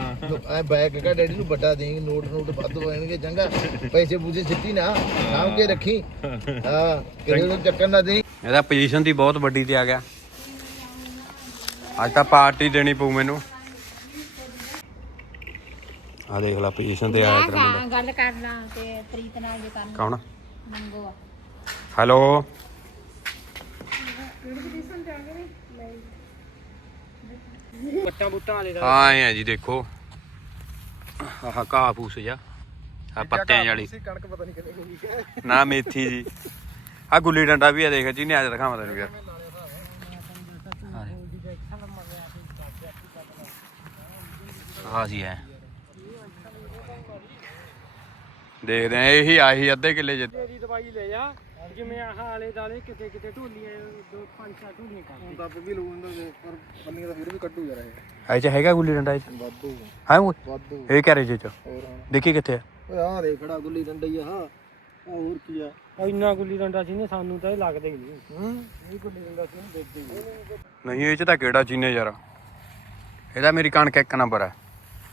Speaker 3: ਐ ਬੈਗ ਕਾ ਡੈਡੀ ਨੂੰ ਵੱਡਾ ਦੇਂਗੇ ਨੋਟ ਨੋਟ ਵੱਧ ਹੋਣਗੇ ਚੰਗਾ ਪੈਸੇ ਪੂਸੇ ਸਿੱਟੀ ਨਾ ਸਾਂਭ ਕੇ ਰੱਖੀ ਹਾਂ ਕਿਸੇ ਨੂੰ ਚੱਕਰ ਨਾ ਦੇਈ
Speaker 1: ਇਹਦਾ ਪੋਜੀਸ਼ਨ ਦੀ ਬਹੁਤ ਵੱਡੀ ਤੇ ਆ ਗਿਆ ਅੱਜ ਤਾਂ ਪਾਰਟੀ ਦੇਣੀ ਪਊ ਮੈਨੂੰ ਆ ਦੇਖ ਲੈ ਪੋਜੀਸ਼ਨ ਤੇ ਆਇਆ ਤੇਰਾ ਮੁੰਡਾ
Speaker 5: ਗੱਲ ਕਰਨਾ ਤੇ ਪ੍ਰੀਤ ਨਾਲ ਜੇ ਕਰਨਾ
Speaker 1: ਕੌਣ
Speaker 5: ਮੰਗੋ
Speaker 1: ਹੈਲੋ
Speaker 2: ਬੱਟਾਂ ਬੁੱਟਾਂ ਵਾਲੇ ਦਾ
Speaker 1: ਹਾਂ ਐ ਜੀ ਦੇਖੋ ਆਹ ਘਾਹ ਫੂਸ ਜਾ ਆ ਪੱਤਿਆਂ ਵਾਲੀ
Speaker 2: ਕਣਕ ਪਤਾ ਨਹੀਂ ਕਿੰਨੇ ਹੋਈ ਹੈ
Speaker 1: ਨਾ ਮੇਥੀ ਜੀ ਆ ਗੁੱਲੀ ਡੰਡਾ ਵੀ ਆ ਦੇਖ ਜੀ ਨੇ ਅੱਜ ਦਿਖਾਵਾਂ ਤੈਨੂੰ ਯਾਰ ਹਾਂ ਜੀ ਐ ਦੇਖਦੇ ਆ ਇਹੀ ਆਹੀ ਅੱਧੇ ਕਿੱਲੇ ਚ
Speaker 2: ਤੇਰੀ ਦਵਾਈ ਲੈ ਜਾ ਜਿਵੇਂ ਆਹ ਆਲੇ ਦਾਲੇ ਕਿਤੇ ਕਿਤੇ ਢੋਲੀਆਂ ਦੋ ਪੰਜ ਚਾਰ ਢੋਲੀਆਂ ਕਰ ਦੱਬ ਵੀ ਲੂੰਦਾ ਪਰ ਬੰਨੀ ਦਾ ਫਿਰ ਵੀ ਕੱਢੂ ਯਾਰ ਇਹ
Speaker 1: ਐ ਚ ਹੈਗਾ ਗੁੱਲੀ ਡੰਡਾ ਇਹ ਚ
Speaker 2: ਵਾਧੂ
Speaker 1: ਹੈ ਓਏ
Speaker 2: ਵਾਧੂ
Speaker 1: ਇਹ ਕੈਰੇਜ ਚ
Speaker 2: ਹੋਰ
Speaker 1: ਦੇਖੀ ਕਿੱਥੇ ਆ
Speaker 2: ਓਏ ਆਹ ਦੇਖ ਖੜਾ ਗੁੱਲੀ ਡੰਡਾ ਹੀ ਆ ਹਾਂ ਹੋਰ ਕੀ ਆ ਇੰਨਾ ਗੁੱਲੀ ਡੰਡਾ ਸੀ ਨੇ ਸਾਨੂੰ ਤਾਂ ਇਹ ਲੱਗਦਾ ਹੀ ਨਹੀਂ ਹੂੰ ਇਹ ਗੁੱਲੀ ਡੰਡਾ ਸੀ ਦੇਖਦੇ ਹੀ
Speaker 1: ਨਹੀਂ ਇਹ ਚ ਤਾਂ ਕਿਹੜਾ ਚੀਨੇ ਯਾਰ ਇਹਦਾ ਮੇਰੀ ਕਣਕ ਇੱਕ ਨੰਬਰ ਹੈ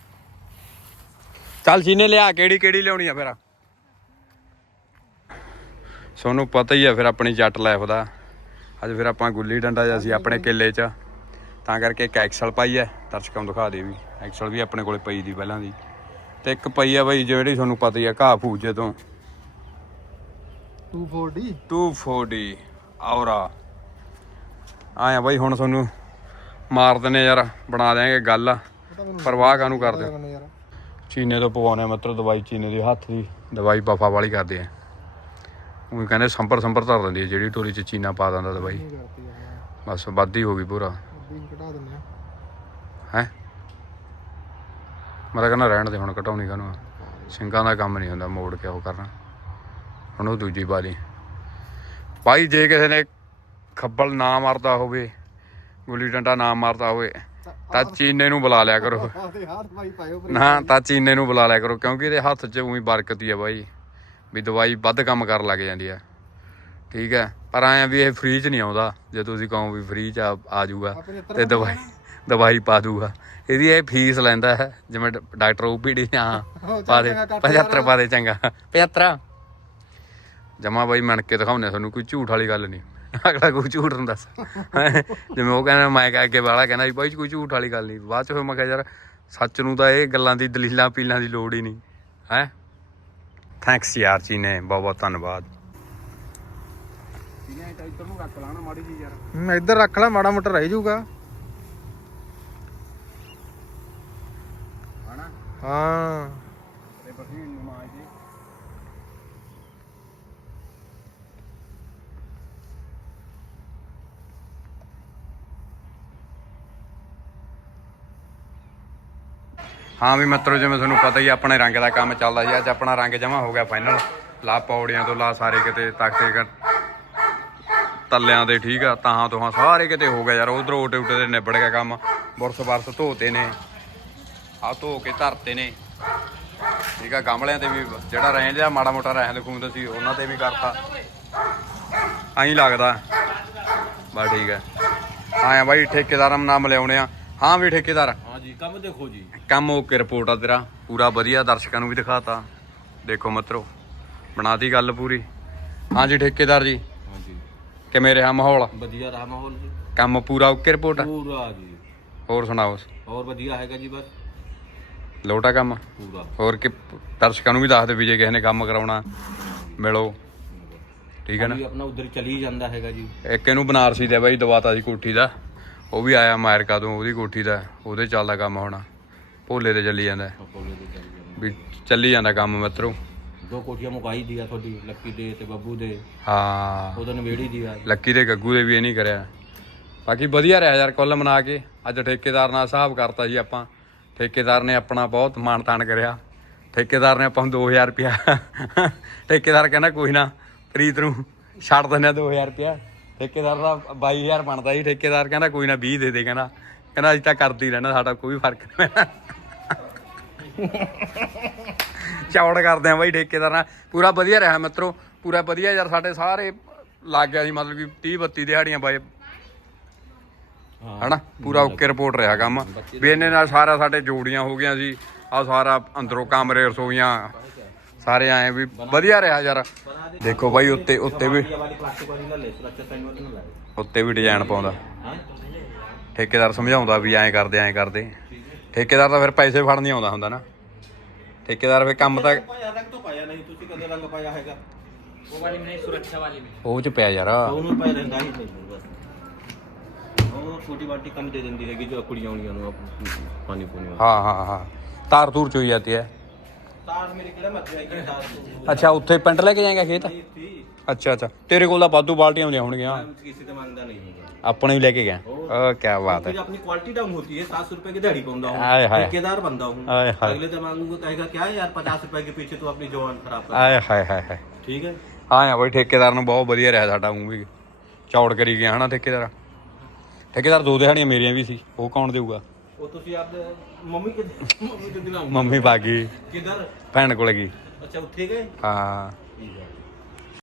Speaker 1: ਚੱਲ ਚੀਨੇ ਲਿਆ ਕਿਹੜੀ ਕਿਹੜੀ ਲਿਆਉਣੀ ਆ ਫਿਰ ਸੋਨੂੰ ਪਤਾ ਹੀ ਆ ਫਿਰ ਆਪਣੀ ਜੱਟ ਲਾਈਫ ਦਾ ਅੱਜ ਫਿਰ ਆਪਾਂ ਗੁੱਲੀ ਡੰਡਾ ਜਿਹਾ ਸੀ ਆਪਣੇ ਕਿੱਲੇ 'ਚ ਤਾਂ ਕਰਕੇ ਇੱਕ ਐਕਸਲ ਪਾਈ ਹੈ ਦਰਸ਼ਕਾਂ ਨੂੰ ਦਿਖਾ ਦੇ ਵੀ ਐਕਸਲ ਵੀ ਆਪਣੇ ਕੋਲੇ ਪਈ ਦੀ ਪਹਿਲਾਂ ਦੀ ਤੇ ਇੱਕ ਪਈ ਆ ਬਈ ਜਿਹੜੀ ਤੁਹਾਨੂੰ ਪਤਾ ਹੀ ਆ ਘਾਹ ਫੂਜੇ ਤੋਂ
Speaker 2: ਟੂ ਫੋਰਟੀ
Speaker 1: ਟੂ ਫੋਰਟੀ ਔਰਾ ਆਇਆ ਬਈ ਹੁਣ ਤੁਹਾਨੂੰ ਮਾਰ ਦਿੰਦੇ ਯਾਰ ਬਣਾ ਦਿਆਂਗੇ ਗੱਲ ਪਰਵਾਹ ਕਾਹਨੂੰ ਕਰਦੇ ਹੋ ਚੀਨੇ ਤੋਂ ਪਵਾਉਣੇ ਮਤਲਬ ਦਵਾਈ ਚੀਨੇ ਦੇ ਹੱਥ ਦੀ ਦਵਾਈ ਬਫਾ ਵਾਲੀ ਕਰਦੇ ਆ ਉਹ ਕਹਿੰਦੇ ਸੰਪਰ ਸੰਪਰ ਧਰ ਦਿੰਦੀ ਹੈ ਜਿਹੜੀ ਟੋਲੀ 'ਚ ਚੀਨਾ ਪਾ ਦਿੰਦਾ ਦਵਾਈ ਬਸ ਵੱਧ ਹੀ ਹੋ ਗਈ ਪੂਰਾ ਹੈ ਮੈਂ ਤਾਂ ਕਹਿੰਦਾ ਰਹਿਣ ਦੇ ਹੁਣ ਘਟਾਉਣੀ ਕਾਹਨੂੰ ਸਿੰਘਾਂ ਦਾ ਕੰਮ ਨਹੀਂ ਹੁੰਦਾ ਮੋੜ ਕੇ ਉਹ ਕਰਨਾ ਹੁਣ ਉਹ ਦੂਜੀ ਵਾਲੀ ਭਾਈ ਜੇ ਕਿਸੇ ਨੇ ਖੱਬਲ ਨਾ ਮਾਰਦਾ ਹੋਵੇ ਗੁੱਲੀ ਡੰਡਾ ਨਾ ਮਾਰਦਾ ਹੋਵੇ ਤਾਂ ਚੀਨੇ ਨੂੰ ਬੁਲਾ ਲਿਆ ਕਰੋ ਨਾ ਤਾਂ ਚੀਨੇ ਨੂੰ ਬੁਲਾ ਲਿਆ ਕਰੋ ਕਿਉਂਕਿ ਇਹਦੇ ਹੱਥ 'ਚ ਉਹੀ ਬਰਕਤ ਹੀ ਆ ਬਾਈ ਵੀ ਦਵਾਈ ਵੱਧ ਕੰਮ ਕਰਨ ਲੱਗ ਜਾਂਦੀ ਆ ਠੀਕ ਹੈ ਪਰ ਐਂ ਵੀ ਇਹ ਫ੍ਰੀ 'ਚ ਨਹੀਂ ਆਉਂਦਾ ਜੇ ਤੁਸੀਂ ਕਹੋ ਵੀ ਫ੍ਰੀ 'ਚ ਆ ਜਾਊਗਾ ਤੇ ਦਵਾਈ ਦਵਾਈ ਪਾ ਦੂਗਾ ਇਹਦੀ ਇਹ ਫੀਸ ਲੈਂਦਾ ਹੈ ਜਿਵੇਂ ਡਾਕਟਰ ਓ ਪੀ ਡੀ ਹਾਂ ਪਾ ਦੇ ਪਝੱਤਰ ਪਾ ਦੇ ਚੰਗਾ ਪਝੱਤਰ ਜਮਾ ਬਾਈ ਮਣ ਕੇ ਦਿਖਾਉਂਦੇ ਤੁਹਾਨੂੰ ਕੋਈ ਝੂਠ ਵਾਲੀ ਗੱਲ ਨਹੀਂ ਅਗਲਾ ਕੋਈ ਝੂਠ ਨੂੰ ਦੱਸ ਜਿਵੇਂ ਉਹ ਕਹਿੰਦਾ ਮੈਂ ਕਹਿ ਅੱਗੇ ਵਾਲਾ ਕਹਿੰਦਾ ਵੀ ਬਾਈ ਕੋਈ ਝੂਠ ਵਾਲੀ ਗੱਲ ਨਹੀਂ ਬਾਅਦ 'ਚ ਫਿਰ ਮੈਂ ਕਿਹਾ ਯਾਰ ਸੱਚ ਨੂੰ ਤਾਂ ਇਹ ਗੱਲਾਂ ਦੀ ਦਲੀਲਾਂ ਪੀਲਾਂ ਦੀ ਲੋੜ ਹੀ ਨਹੀਂ ਹੈ ਥੈਂਕਸ ਯਾਰ ਚੀਨੇ ਬਹੁਤ ਬਹੁਤ ਧੰਨਵਾਦ ਇੱਧਰ ਨੂੰ ਰੱਖ ਲਾ ਨਾ ਮਾੜੀ ਜੀ ਯਾਰ
Speaker 2: ਇੱਧਰ ਰੱਖ ਲੈ ਮਾੜਾ ਮੋਟਾ ਰਹਿ ਜਾਊਗਾ ਹਾਂ
Speaker 1: ਹਾਂ ਵੀ ਮਿੱਤਰੋ ਜਿਵੇਂ ਤੁਹਾਨੂੰ ਪਤਾ ਹੀ ਆਪਣੇ ਰੰਗ ਦਾ ਕੰਮ ਚੱਲਦਾ ਸੀ ਅੱਜ ਆਪਣਾ ਰੰਗ ਜਮਾ ਹੋ ਗਿਆ ਫਾਈਨਲ ਲਾ ਪੌੜੀਆਂ ਤੋਂ ਲਾ ਸਾਰੇ ਕਿਤੇ ਤਖਤੇ ਤੱਲਿਆਂ ਦੇ ਠੀਕ ਆ ਤਾਹਾਂ ਤੋਹਾਂ ਸਾਰੇ ਕਿਤੇ ਹੋ ਗਿਆ ਯਾਰ ਉਧਰੋਂ ਓਟੇ ਉਟੇ ਦੇ ਨਿਬੜ ਗਿਆ ਕੰਮ ਬੁਰਸ ਬਰਸ ਧੋਤੇ ਨੇ ਆ ਧੋ ਕੇ ਧਰਤੇ ਨੇ ਠੀਕ ਆ ਗਮਲਿਆਂ ਤੇ ਵੀ ਜਿਹੜਾ ਰਹਿੰਦੇ ਆ ਮਾੜਾ ਮੋਟਾ ਰਹਿੰਦੇ ਖੂੰਦ ਸੀ ਉਹਨਾਂ ਤੇ ਵੀ ਕਰਤਾ ਐਂ ਲੱਗਦਾ ਬਸ ਠੀਕ ਹੈ ਆਇਆ ਬਾਈ ਠੇਕੇਦਾਰਾਂ ਨਾਮ ਲਿਆਉਣੇ ਆ ਹਾਂ ਵੀ ਠੇਕੇਦਾਰ
Speaker 3: ਹਾਂ ਜੀ ਕੰਮ ਦੇਖੋ ਜੀ
Speaker 1: ਕੰਮ ਓਕੇ ਰਿਪੋਰਟ ਆ ਤੇਰਾ ਪੂਰਾ ਵਧੀਆ ਦਰਸ਼ਕਾਂ ਨੂੰ ਵੀ ਦਿਖਾਤਾ ਦੇਖੋ ਮਿੱਤਰੋ ਬਣਾਤੀ ਗੱਲ ਪੂਰੀ ਹਾਂਜੀ ਠੇਕੇਦਾਰ ਜੀ
Speaker 3: ਹਾਂਜੀ
Speaker 1: ਕਿਵੇਂ ਰਿਹਾ ਮਾਹੌਲ
Speaker 3: ਵਧੀਆ ਰਹਾ ਮਾਹੌਲ ਜੀ
Speaker 1: ਕੰਮ ਪੂਰਾ ਓਕੇ ਰਿਪੋਰਟ
Speaker 3: ਪੂਰਾ ਜੀ
Speaker 1: ਹੋਰ ਸੁਣਾਓ
Speaker 3: ਹੋਰ ਵਧੀਆ ਹੈਗਾ ਜੀ ਬਸ
Speaker 1: ਲੋਟਾ ਕੰਮ
Speaker 3: ਪੂਰਾ
Speaker 1: ਹੋਰ ਕਿ ਦਰਸ਼ਕਾਂ ਨੂੰ ਵੀ ਦੱਸ ਦੇ ਵੀ ਜੇ ਕਿਸੇ ਨੇ ਕੰਮ ਕਰਾਉਣਾ ਮਿਲੋ ਠੀਕ ਹੈ ਨਾ
Speaker 3: ਆਪਣਾ ਉਧਰ ਚਲੀ ਜਾਂਦਾ ਹੈਗਾ ਜੀ
Speaker 1: ਇੱਕ ਇਹਨੂੰ ਬਨਾਰਸੀ ਦੇ ਬਾਈ ਦਵਾਤਾ ਸੀ ਕੋਠੀ ਦਾ ਉਹ ਵੀ ਆਇਆ ਅਮਰੀਕਾ ਤੋਂ ਉਹਦੀ ਕੋਠੀ ਦਾ ਉਹਦੇ ਚੱਲਦਾ ਕੰਮ ਹੋਣਾ ਭੋਲੇ ਤੇ ਚੱਲੀ ਜਾਂਦਾ ਵੀ ਚੱਲੀ ਜਾਂਦਾ ਕੰਮ ਮਿੱਤਰੋ
Speaker 3: ਦੋ ਕੋਠੀਆਂ ਮੁਕਾਈ ਦੀ ਆ ਤੁਹਾਡੀ ਲੱਕੀ ਦੇ ਤੇ ਬੱਬੂ ਦੇ
Speaker 1: ਹਾਂ
Speaker 3: ਉਹਦਾ ਨਵੇੜੀ ਦੀ ਆ
Speaker 1: ਲੱਕੀ ਦੇ ਗੱਗੂ ਦੇ ਵੀ ਇਹ ਨਹੀਂ ਕਰਿਆ ਬਾਕੀ ਵਧੀਆ ਰਿਹਾ ਯਾਰ ਕੁੱਲ ਮਨਾ ਕੇ ਅੱਜ ਠੇਕੇਦਾਰ ਨਾਲ ਹਿਸਾਬ ਕਰਤਾ ਸੀ ਆਪਾਂ ਠੇਕੇਦਾਰ ਨੇ ਆਪਣਾ ਬਹੁਤ ਮਾਣ ਤਾਣ ਕਰਿਆ ਠੇਕੇਦਾਰ ਨੇ ਆਪਾਂ ਨੂੰ ਦੋ ਹਜ਼ਾਰ ਰੁਪਇਆ ਠੇਕੇਦਾਰ ਕਹਿੰਦਾ ਕੋਈ ਨਾ ਪ੍ਰੀਤ ਨੂੰ ਛੱਡ ਦਿੰਦੇ ਦੋ ਹਜ਼ਾਰ ਰੁਪਇਆ ਠੇਕੇਦਾਰ ਦਾ ਬਾਈ ਹਜ਼ਾਰ ਬਣਦਾ ਸੀ ਠੇਕੇਦਾਰ ਕਹਿੰਦਾ ਕੋਈ ਨਾ ਵੀਹ ਦੇ ਦੇ ਕਹਿੰਦਾ ਕਹਿੰਦਾ ਅਸੀਂ ਤਾਂ ਕਰਦੀ ਰਹਿਣਾ ਸਾਡਾ ਕੋਈ ਫਰਕ ਨਹੀਂ ਚੌੜ ਕਰਦੇ ਆ ਬਾਈ ਠੇਕੇਦਾਰ ਨਾਲ ਪੂਰਾ ਵਧੀਆ ਰਿਹਾ ਮਿੱਤਰੋ ਪੂਰਾ ਵਧੀਆ ਯਾਰ ਸਾਡੇ ਸਾਰੇ ਲੱਗ ਗਿਆ ਸੀ ਮਤਲਬ ਕਿ ਤੀਹ ਬੱਤੀ ਦਿਹਾੜੀਆਂ ਬਾਏ ਹਨਾ ਪੂਰਾ ਓਕੇ ਰਿਪੋਰਟ ਰਿਹਾ ਕੰਮ ਵੀ ਇਹਨੇ ਨਾਲ ਸਾਰਾ ਸਾਡੇ ਜੋੜੀਆਂ ਹੋ ਗਈਆਂ ਸੀ ਆ ਸਾਰਾ ਅੰਦਰੋਂ ਕਮਰੇ ਰਸੋਈਆਂ ਸਾਰੇ ਆਏ ਵੀ ਵਧੀਆ ਰਿਹਾ ਯਾਰ ਦੇਖੋ ਬਾਈ ਉੱਤੇ ਉੱਤੇ ਵੀ ਉੱਤੇ ਵੀ ਡਿਜ਼ਾਈਨ ਪਾਉਂਦਾ ਠੇਕੇਦਾਰ ਸਮਝਾਉਂਦਾ ਵੀ ਐਂ ਕਰਦੇ ਐਂ ਕਰਦੇ ਠੇਕੇਦਾਰ ਤਾਂ ਫਿਰ ਪੈਸੇ ਫੜ ਨਹੀਂ ਆਉਂਦਾ ਹੁੰਦਾ ਨਾ ਠੇਕੇਦਾਰ ਫਿਰ ਕੰਮ ਤਾਂ ਉਹ ਚ ਪਿਆ ਯਾਰ
Speaker 3: ਉਹ ਛੋਟੀ ਬਾਟੀ ਕੰਮ ਦੇ ਦਿੰਦੀ ਹੈਗੀ ਜੋ ਕੁੜੀਆਂ ਆਉਣੀਆਂ ਨੂੰ ਪਾਣੀ ਪੂਣੀ
Speaker 1: ਹਾਂ ਹਾਂ ਹਾਂ ਤਾਰ ਤੂਰ ਚੋਈ ਜਾਂਦੀ ਹੈ
Speaker 3: ਤਾਰ ਮੇਰੇ ਕਿਹੜਾ ਮੱਥੇ ਆਈ ਤਾਰ
Speaker 1: ਅੱਛਾ ਉੱਥੇ ਪਿੰਡ ਲੈ ਕੇ ਜਾਏਗਾ ਖੇਤ ਅੱਛਾ ਅੱਛਾ ਤੇਰੇ ਕੋਲ ਤਾਂ ਵਾਧੂ ਬਾਲਟੀਆਂ ਹੁੰਦੀਆਂ ਹੋਣਗੀਆਂ
Speaker 6: किसी से मांगता नहीं है
Speaker 1: ਆਪਣੇ ਵੀ ਲੈ ਕੇ ਗਿਆ ਓ ਕੀ ਬਾਤ ਹੈ
Speaker 6: फिर अपनी क्वालिटी डाउन होती है सात सौ रुपए की दिहाड़ी पाऊंगा
Speaker 1: आए
Speaker 6: हूँ
Speaker 1: हाय।
Speaker 6: ठेकेदार बंदा हूँ
Speaker 1: आए हाय।
Speaker 6: अगले तो मांगूंगा कहेगा क्या है यार पचास रुपए के पीछे तो अपनी जवान खराब कर
Speaker 1: ਆਏ ਹਾਏ ਹਾਏ ਹਾਏ
Speaker 6: ठीक है
Speaker 1: ਹਾਂ ਆ ਬਈ ਠੇਕੇਦਾਰ ਨੂੰ ਬਹੁਤ ਵਧੀਆ ਰਿਹਾ ਸਾਡਾ ਮੂੰਹ ਵੀ ਚੌੜ ਕਰੀ ਗਿਆ ਹਨਾ ਠੇਕੇਦਾਰ ਠੇਕੇਦਾਰ ਦੋ ਦਿਹਾੜੀਆਂ ਮੇਰੀਆਂ ਵੀ ਸੀ ਉਹ ਕੌਣ ਦੇਊਗਾ
Speaker 6: वो तो आप मम्मी के मम्मी के दिलाऊंगा
Speaker 1: ਮੰਮੀ ਬਾਗੀ
Speaker 6: किधर
Speaker 1: ਭੈਣ ਕੋਲ ਗਈ
Speaker 6: अच्छा उठे गए
Speaker 1: ਹਾਂ
Speaker 6: ठीक है